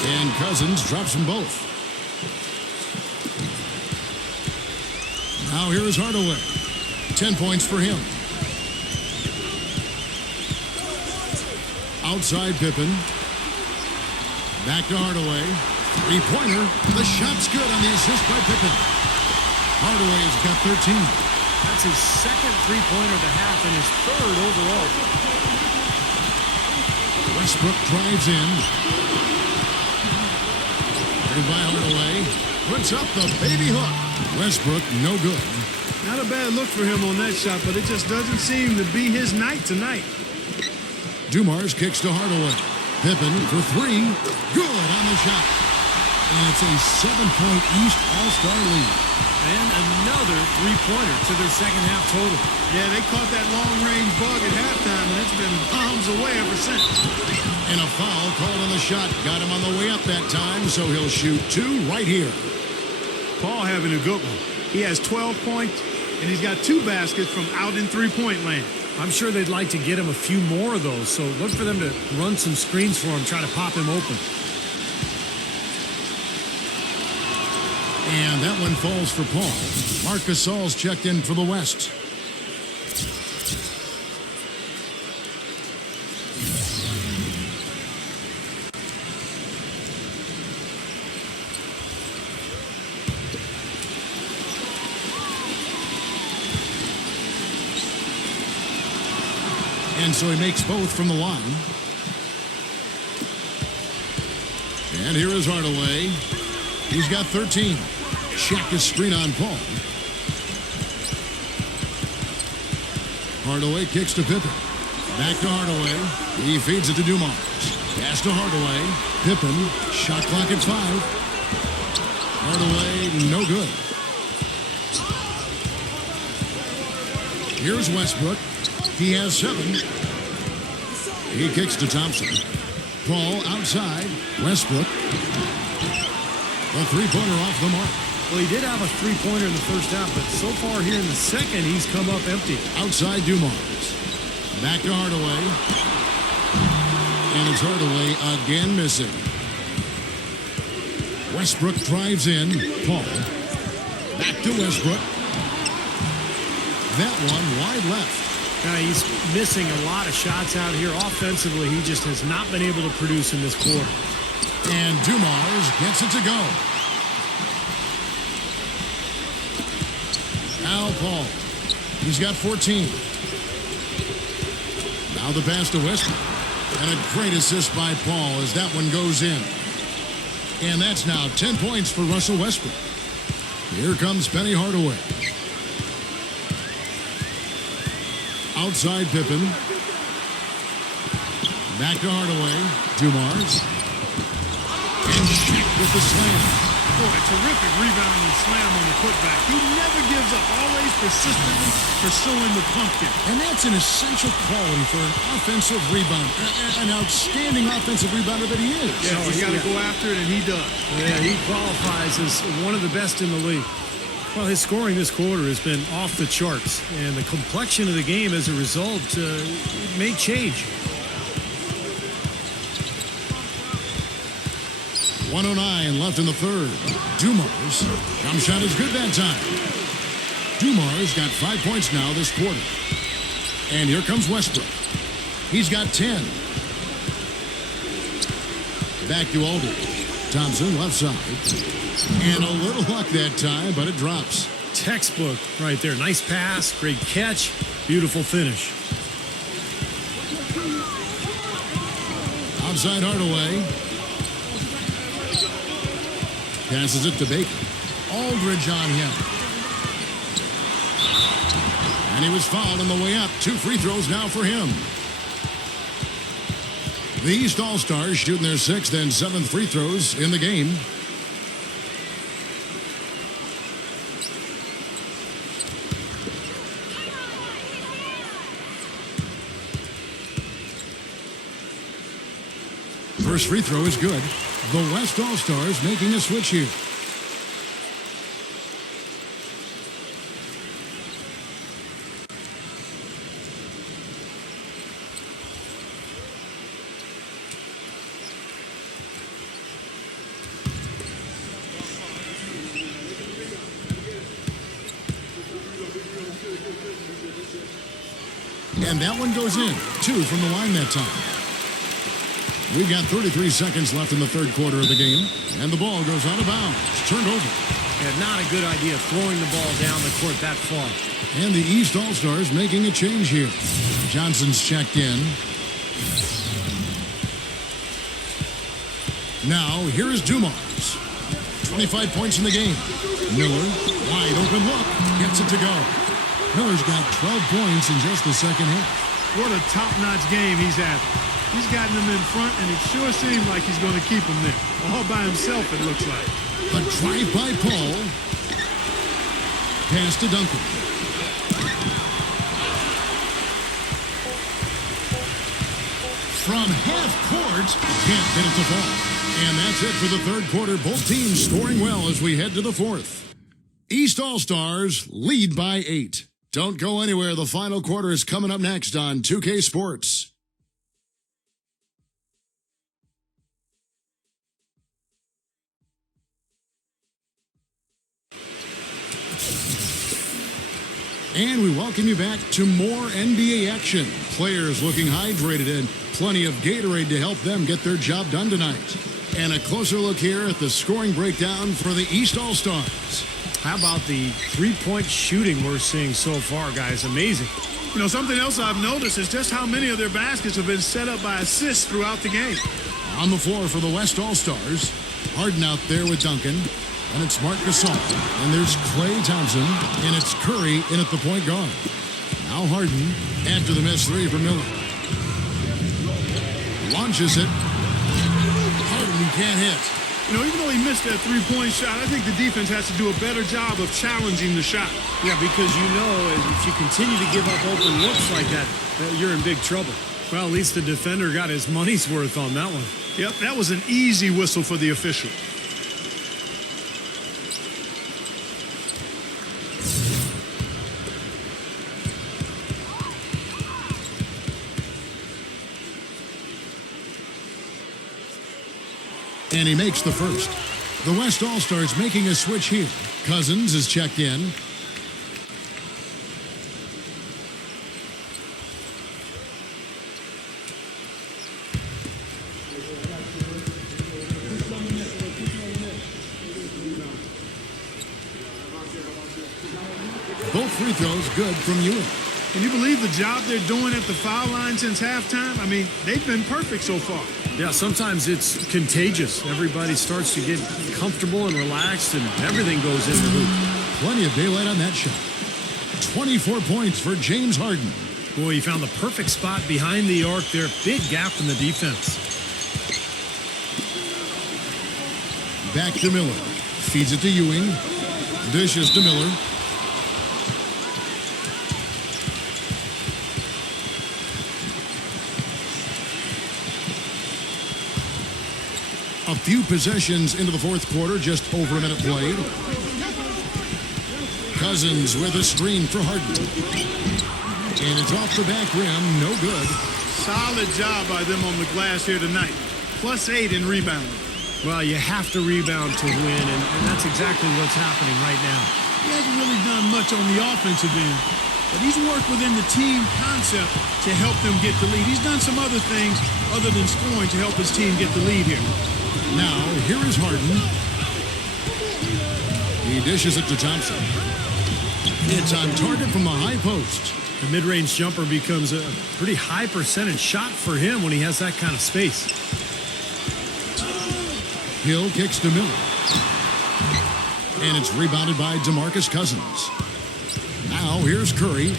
And Cousins drops them both. Now here is Hardaway. 10 points for him. Outside Pippen. Back to Hardaway. 3-pointer. The shot's good on the assist by Pippen. Hardaway has got 13. That's his 2nd 3-pointer of the half and his 3rd overall. Westbrook drives in. By Hardaway, puts up the baby hook. Westbrook, no good. Not a bad look for him on that shot, but it just doesn't seem to be his night tonight. Dumars kicks to Hardaway. Pippen for three. Good on the shot. And it's a 7-point East All-Star lead. And another three-pointer to their second half total. Yeah, they caught that long-range bug at halftime, and it's been bombs away ever since. And a foul called on the shot. Got him on the way up that time, so he'll shoot two right here. Paul having a good one. He has 12 points, and he's got 2 baskets from out in three-point land. I'm sure they'd like to get him a few more of those, so look for them to run some screens for him, try to pop him open. And that one falls for Paul. Marc Gasol's checked in for the West. And so he makes both from the line. And here is Hardaway. He's got 13. Shaq is screen on Paul. Hardaway kicks to Pippen. Back to Hardaway. He feeds it to Dumars. Pass to Hardaway. Pippen. Shot clock at 5. Hardaway, no good. Here's Westbrook. He has 7. He kicks to Thompson. Paul outside. Westbrook. A three-pointer off the mark. Well, he did have a three-pointer in the first half, but so far here in the second, he's come up empty. Outside Dumars. Back to Hardaway. And it's Hardaway again missing. Westbrook drives in. Paul. Back to Westbrook. That one wide left. Now, he's missing a lot of shots out here. Offensively, he just has not been able to produce in this quarter. And Dumars gets it to go. Now Paul. He's got 14. Now the pass to Westbrook. And a great assist by Paul as that one goes in. And that's now 10 points for Russell Westbrook. Here comes Penny Hardaway. Outside Pippen. Back to Hardaway. Dumars. And Shaq with the slam. Boy, terrific rebound and slam on the putback. He never gives up, always persistently pursuing the pumpkin. And that's an essential quality for an offensive rebounder. An outstanding offensive rebounder that he is. Yeah, he's got to go after it, and he does. Yeah, he qualifies as one of the best in the league. Well, his scoring this quarter has been off the charts, and the complexion of the game as a result may change. 1:09 left in the third. Dumars. Jump shot is good that time. Dumars got 5 points now this quarter. And here comes Westbrook. He's got 10. Back to Aldridge. Thompson left side. And a little luck that time, but it drops. Textbook right there. Nice pass, great catch, beautiful finish. Outside Hardaway. Passes it to Baker. Aldridge on him. And he was fouled on the way up. 2 free throws now for him. The East All-Stars shooting their 6th and 7th free throws in the game. First free throw is good. The West All-Stars making a switch here. And that one goes in. 2 from the line that time. We've got 33 seconds left in the third quarter of the game. And the ball goes out of bounds. Turned over. Yeah, not a good idea throwing the ball down the court that far. And the East All-Stars making a change here. Johnson's checked in. Now, here is Dumars. 25 points in the game. Miller, wide open look, gets it to go. Miller's got 12 points in just the second half. What a top-notch game he's having. He's gotten them in front, and it sure seems like he's going to keep them there. All by himself, it looks like. A drive by Paul. Pass to Duncan. From half court, can't get it to fall. And that's it for the third quarter. Both teams scoring well as we head to the fourth. East All-Stars lead by 8. Don't go anywhere. The final quarter is coming up next on 2K Sports. And we welcome you back to more NBA action. Players looking hydrated and plenty of Gatorade to help them get their job done tonight. And a closer look here at the scoring breakdown for the East All-Stars. How about the three-point shooting we're seeing so far, guys? Amazing. You know, something else I've noticed is just how many of their baskets have been set up by assists throughout the game. On the floor for the West All-Stars, Harden out there with Duncan. And it's Marc Gasol. And there's Klay Thompson. And it's Curry in at the point guard. Now Harden after the missed three from Miller. Launches it. Harden can't hit. You know, even though he missed that three-point shot, I think the defense has to do a better job of challenging the shot. Yeah, because you know if you continue to give up open looks like that, you're in big trouble. Well, at least the defender got his money's worth on that one. Yep, that was an easy whistle for the official. And he makes the first. The West All-Stars making a switch here. Cousins is checked in. Both free throws good from Ewing. Can you believe the job they're doing at the foul line since halftime? I mean, they've been perfect so far. Yeah, sometimes it's contagious. Everybody starts to get comfortable and relaxed, and everything goes in the hoop. Plenty of daylight on that shot. 24 points for James Harden. Boy, he found the perfect spot behind the arc there. Big gap in the defense. Back to Miller. Feeds it to Ewing. Dishes to Miller. A few possessions into the fourth quarter, just over a minute played. Cousins with a screen for Harden. And it's off the back rim, no good. Solid job by them on the glass here tonight. +8 in rebounding. Well, you have to rebound to win, and that's exactly what's happening right now. He hasn't really done much on the offensive end, but he's worked within the team concept to help them get the lead. He's done some other things other than scoring to help his team get the lead here. Now, here is Harden. He dishes it to Thompson. It's on target from the high post. The mid-range jumper becomes a pretty high percentage shot for him when he has that kind of space. Hill kicks to Miller. And it's rebounded by DeMarcus Cousins. Now, here's Curry.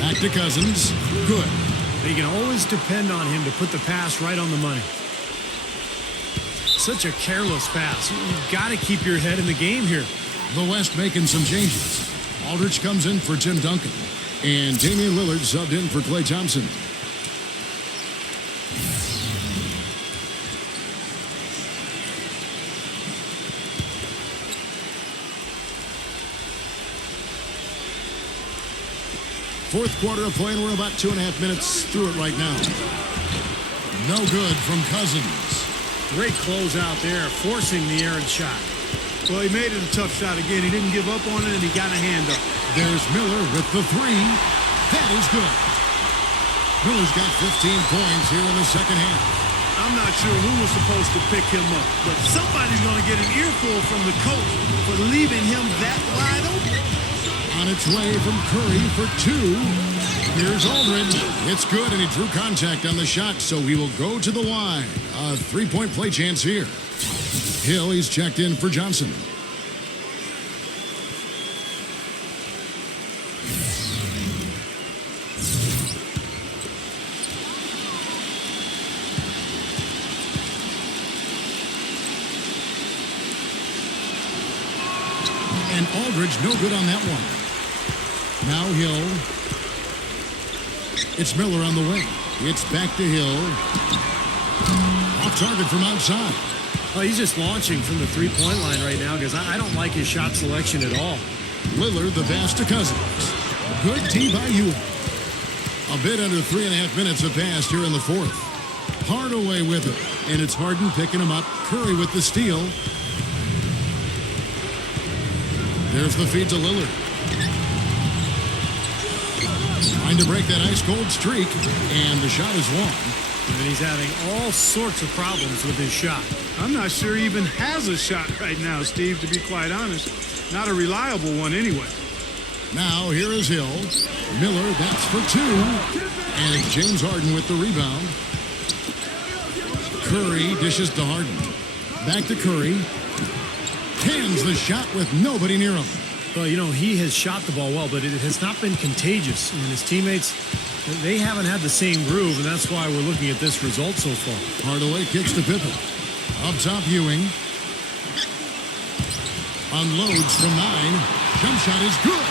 Back to Cousins. Good. You can always depend on him to put the pass right on the money. Such a careless pass. You've got to keep your head in the game here. The West making some changes. Aldridge comes in for Tim Duncan. And Damian Lillard subbed in for Klay Thompson. Fourth quarter of play, and we're about 2.5 minutes through it right now. No good from Cousins. Great close out there, forcing the errant shot. Well, he made it a tough shot again. He didn't give up on it, and he got a hand up. There's Miller with the three. That is good. Miller's got 15 points here in the second half. I'm not sure who was supposed to pick him up, but somebody's going to get an earful from the coach for leaving him that wide open. On its way from Curry for two. Here's Aldridge. It's good, and he drew contact on the shot, so he will go to the line. A three-point play chance here. Hill, he's checked in for Johnson. And Aldridge no good on that one. Now Hill. It's Miller on the wing. It's back to Hill. Off target from outside. Well, he's just launching from the three-point line right now because I don't like his shot selection at all. Lillard the pass to Cousins. Good tee by Ewing. A bit under 3.5 minutes have passed here in the fourth. Hardaway with it. And it's Harden picking him up. Curry with the steal. There's the feed to Lillard. Trying to break that ice-cold streak. And the shot is long. And he's having all sorts of problems with his shot. I'm not sure he even has a shot right now, Steve, to be quite honest. Not a reliable one anyway. Now here is Hill. Miller, that's for two. And James Harden with the rebound. Curry dishes to Harden. Back to Curry. Hands the shot with nobody near him. Well, you know, he has shot the ball well, but it has not been contagious. And his teammates, they haven't had the same groove, and that's why we're looking at this result so far. Hardaway kicks to Pippen. Up top, Ewing. Unloads from 9. Jump shot is good.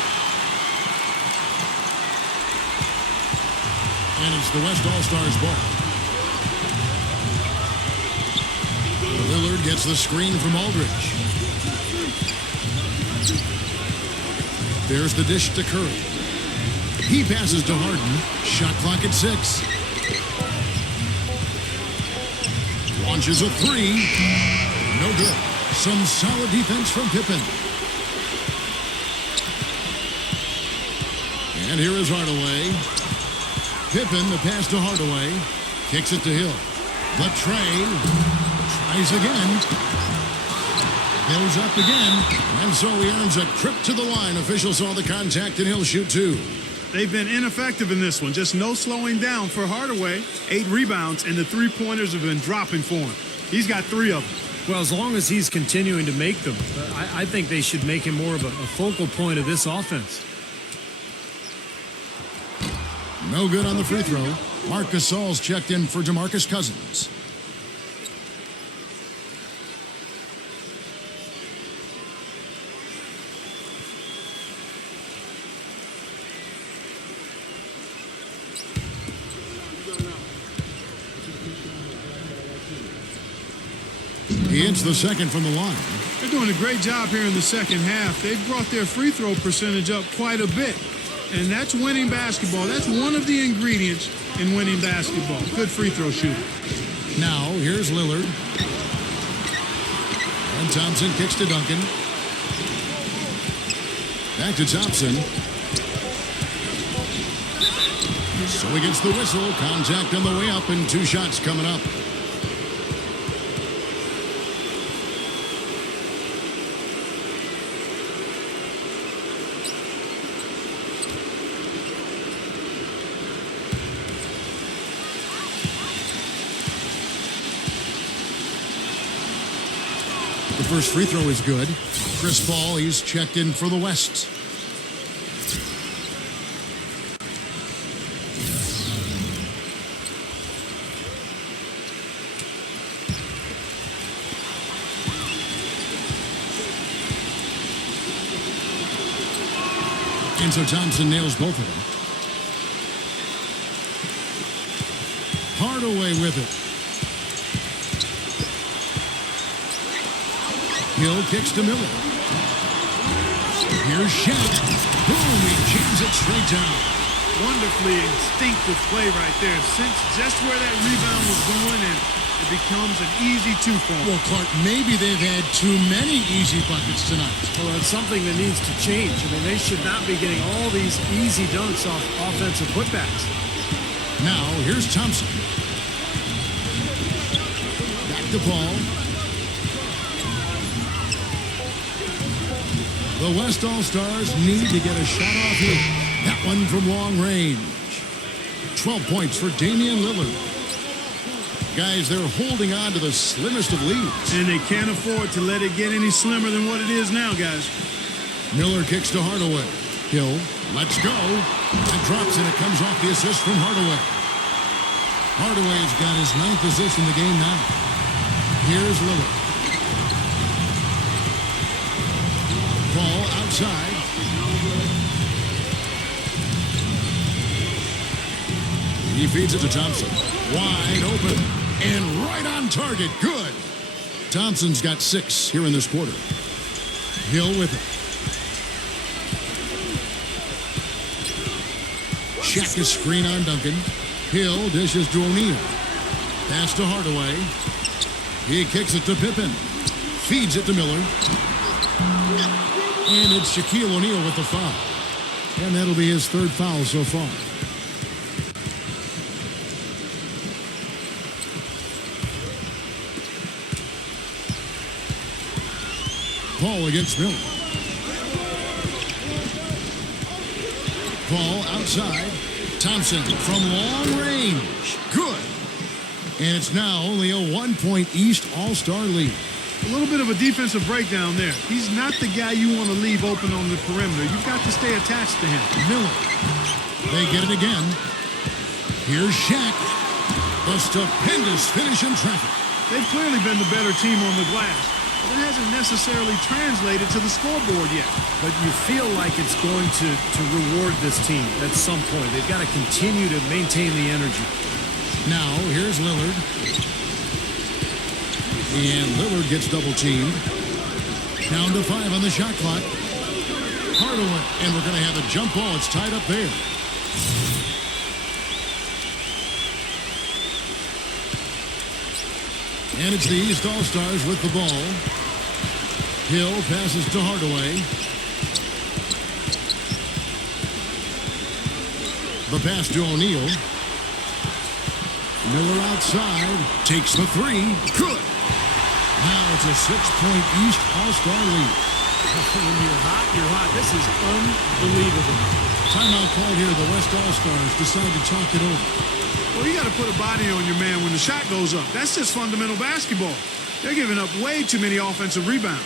And it's the West All-Stars ball. Lillard gets the screen from Aldridge. There's the dish to Curry. He passes to Harden. Shot clock at 6. Launches a 3. No good. Some solid defense from Pippen. And here is Hardaway. Pippen, the pass to Hardaway. Kicks it to Hill. The tray. Tries again. Goes up again. And so he earns a trip to the line. Officials saw the contact and he'll shoot 2. They've been ineffective in this one. Just no slowing down for Hardaway. 8 rebounds, and the three-pointers have been dropping for him. He's got 3 of them. Well, as long as he's continuing to make them, I think they should make him more of a focal point of this offense. No good on the free throw. Marc Gasol's checked in for DeMarcus Cousins. He hits the second from the line. They're doing a great job here in the second half. They've brought their free throw percentage up quite a bit. And that's winning basketball. That's one of the ingredients in winning basketball. Good free throw shooting. Now, here's Lillard. And Thompson kicks to Duncan. Back to Thompson. So he gets the whistle. Contact on the way up and 2 shots coming up. The first free throw is good. Chris Paul, he's checked in for the West. And so Thompson nails both of them. Hardaway with it. Hill kicks to Miller. Here's Shaq. Boom, he jams it straight down. Wonderfully instinctive play right there. Sense just where that rebound was going, and it becomes an easy 2 for him. Well, Clark, maybe they've had too many easy buckets tonight. Well, it's something that needs to change. I mean, they should not be getting all these easy dunks off offensive putbacks. Now, here's Thompson. Back to Paul. The West All-Stars need to get a shot off here. That one from long range. 12 points for Damian Lillard. Guys, they're holding on to the slimmest of leads. And they can't afford to let it get any slimmer than what it is now, guys. Miller kicks to Hardaway. Hill, let's go. And drops it. It comes off the assist from Hardaway. Hardaway's got his 9th assist in the game now. Here's Lillard. Ball outside. He feeds it to Thompson. Wide open and right on target. Good. Thompson's got 6 here in this quarter. Hill with it. Shaq is screen on Duncan. Hill dishes to O'Neal. Pass to Hardaway. He kicks it to Pippen. Feeds it to Miller. And it's Shaquille O'Neal with the foul. And that'll be his 3rd foul so far. Paul against Miller. Paul outside. Thompson from long range. Good. And it's now only a 1-point East All-Star lead. A little bit of a defensive breakdown there. He's not the guy you want to leave open on the perimeter. You've got to stay attached to him. Miller. They get it again. Here's Shaq. The stupendous finish in traffic. They've clearly been the better team on the glass. But it hasn't necessarily translated to the scoreboard yet. But you feel like it's going to reward this team at some point. They've got to continue to maintain the energy. Now, here's Lillard. And Lillard gets double-teamed. Down to 5 on the shot clock. Hardaway. And we're going to have a jump ball. It's tied up there. And it's the East All-Stars with the ball. Hill passes to Hardaway. The pass to O'Neal. Miller outside. Takes the 3. Good. Now it's a 6-point East All-Star lead. When you're hot, you're hot. This is unbelievable. Timeout called here. The West All-Stars decide to talk it over. Well, you got to put a body on your man when the shot goes up. That's just fundamental basketball. They're giving up way too many offensive rebounds.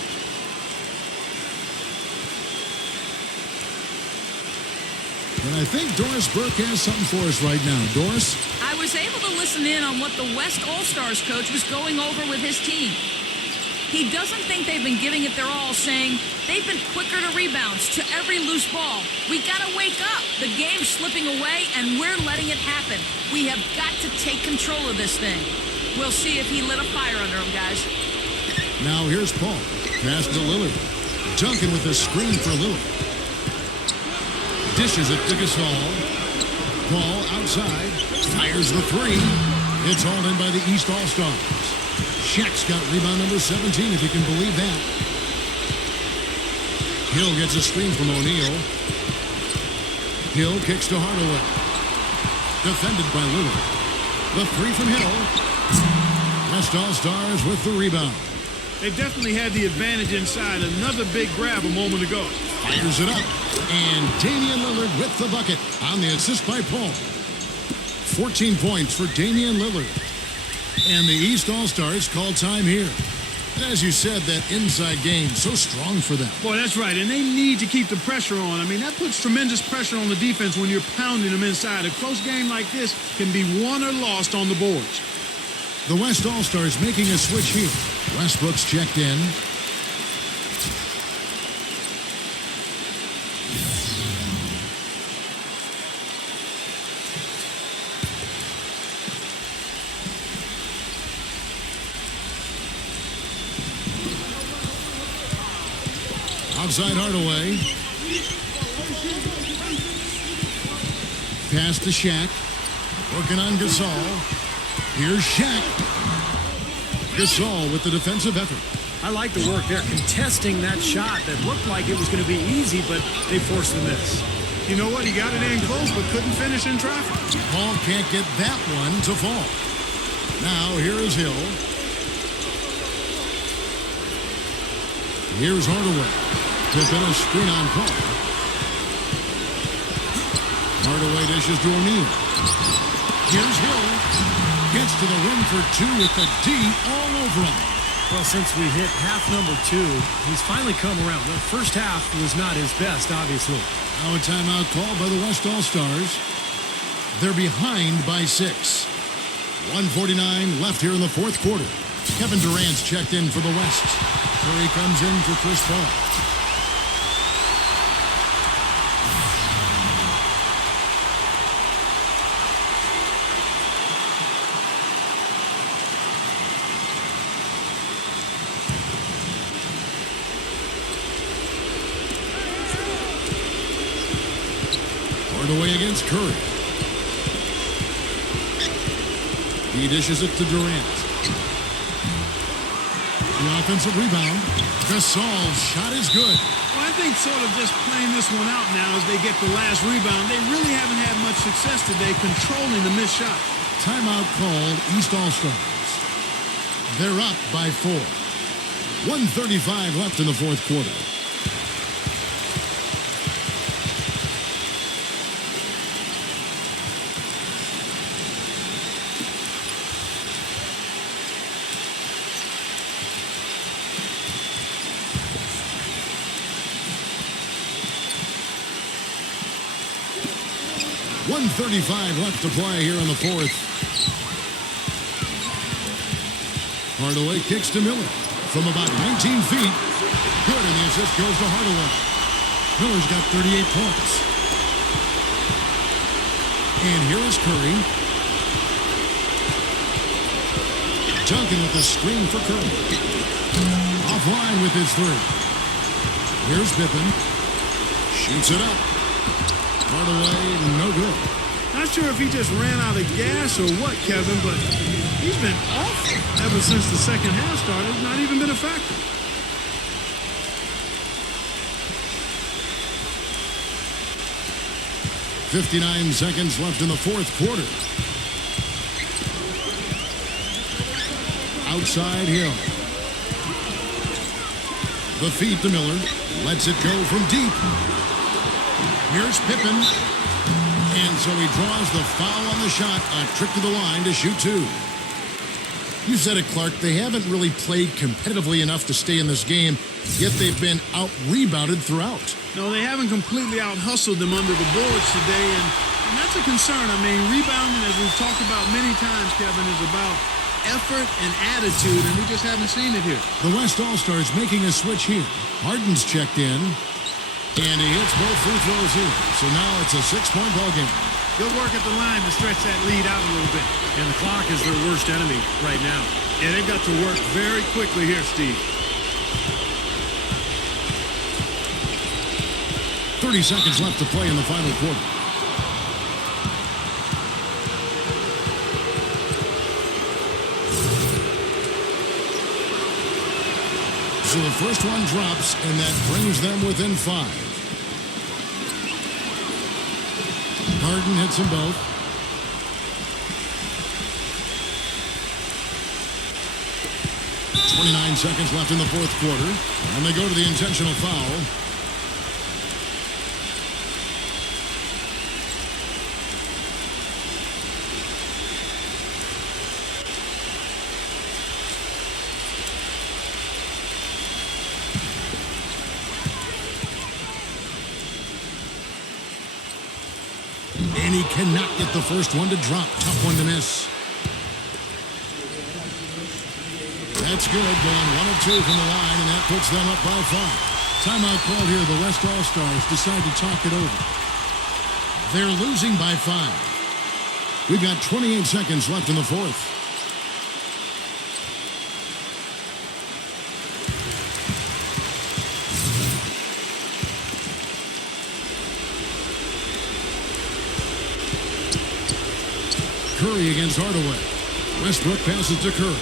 And I think Doris Burke has something for us right now. Doris? I was able to listen in on what the West All-Stars coach was going over with his team. He doesn't think they've been giving it their all, saying they've been quicker to rebounds, to every loose ball. We got to wake up. The game's slipping away, and we're letting it happen. We have got to take control of this thing. We'll see if he lit a fire under him, guys. Now here's Paul. Pass to Lillard. Duncan with a screen for Lillard. Dishes it to Gasol. Paul outside. Fires the 3. It's hauled in by the East All-Stars. Shaq's got rebound number 17, if you can believe that. Hill gets a screen from O'Neal. Hill kicks to Hardaway. Defended by Lillard. The 3 from Hill. West All-Stars with the rebound. They definitely had the advantage inside. Another big grab a moment ago. Fires it up. And Damian Lillard with the bucket on the assist by Paul. 14 points for Damian Lillard. And the East All-Stars call time here. And as you said, that inside game, so strong for them. Boy, that's right. And they need to keep the pressure on. I mean, that puts tremendous pressure on the defense when you're pounding them inside. A close game like this can be won or lost on the boards. The West All-Stars making a switch here. Westbrook's checked in. Outside Hardaway. Pass to Shaq. Working on Gasol. Here's Shaq. Gasol with the defensive effort. I like the work there, contesting that shot that looked like it was going to be easy, but they forced the miss. You know what? He got it in close, but couldn't finish in traffic. Paul can't get that one to fall. Now here is Hill. Here's Hardaway. Pippen a screen on Paul. Hardaway dishes to O'Neal. Here's Hill. Gets to the rim for 2 with the D all over him. Well, since we hit half number 2, he's finally come around. The first half was not his best, obviously. Now a timeout called by the West All-Stars. They're behind by 6. 1:49 left here in the fourth quarter. Kevin Durant's checked in for the West. Curry comes in for Chris Paul. Hardaway against Curry. He dishes it to Durant. The offensive rebound. Gasol's shot is good. Well, I think sort of just playing this one out now as they get the last rebound. They really haven't had much success today controlling the missed shot. Timeout called East All-Stars. They're up by 4. 1:35 left in the fourth quarter. .135 left to play here in the fourth. Hardaway kicks to Miller from about 19 feet. Good, and the assist goes to Hardaway. Miller's got 38 points. And here is Curry. Duncan with a screen for Curry. Offline with his three. Here's Pippen. Shoots it up. Hardaway, no good. Not sure if he just ran out of gas or what, Kevin, but he's been awful ever since the second half started. It's not even been a factor. .59 seconds left in the fourth quarter. Outside Hill. The feed to Miller. Lets it go from deep. Here's Pippen. And so he draws the foul on the shot. A trip to the line to shoot two. You said it, Clark. They haven't really played competitively enough to stay in this game, yet they've been out-rebounded throughout. No, they haven't completely out-hustled them under the boards today, and that's a concern. I mean, rebounding, as we've talked about many times, Kevin, is about effort and attitude, and we just haven't seen it here. The West All-Stars making a switch here. Harden's checked in, and he hits both free throws here. So now it's a 6-point ball game. Good work at the line to stretch that lead out a little bit. And the clock is their worst enemy right now. Yeah, they've got to work very quickly here, Steve. 30 seconds left to play in the final quarter. So the first one drops, and that brings them within 5. Harden hits them both. .29 seconds left in the fourth quarter, and they go to the intentional foul. And he cannot get the first one to drop. Tough one to miss. That's good. Going 1 of 2 from the line, and that puts them up by 5. Timeout called here. The West All-Stars decide to talk it over. They're losing by 5. We've got 28 seconds left in the fourth. Curry against Hardaway. Westbrook passes to Curry.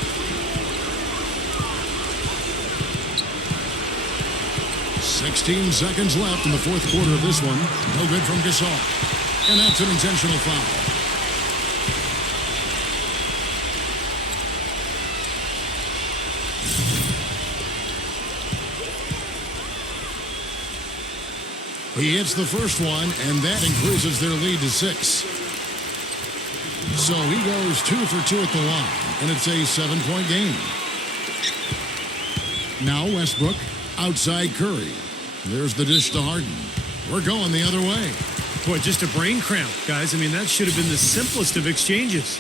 16 seconds left in the fourth quarter of this one. No good from Gasol. And that's an intentional foul. He hits the first one, and that increases their lead to 6. So he goes 2 for 2 at the line, and it's a 7-point game. Now Westbrook, outside Curry. There's the dish to Harden. We're going the other way. Boy, just a brain cramp, guys. I mean, that should have been the simplest of exchanges.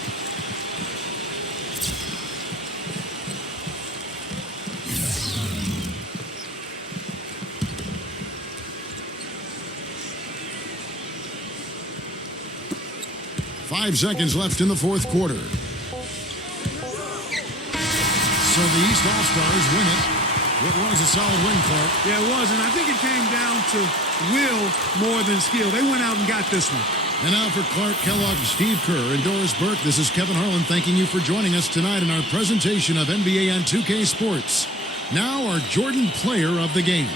Five seconds left in the fourth quarter. So the East All-Stars win it. It was a solid win, Clark. Yeah, it was, and I think it came down to will more than skill. They went out and got this one. And now for Clark Kellogg, Steve Kerr, and Doris Burke, this is Kevin Harlan thanking you for joining us tonight in our presentation of NBA on 2K Sports. Now our Jordan Player of the Game.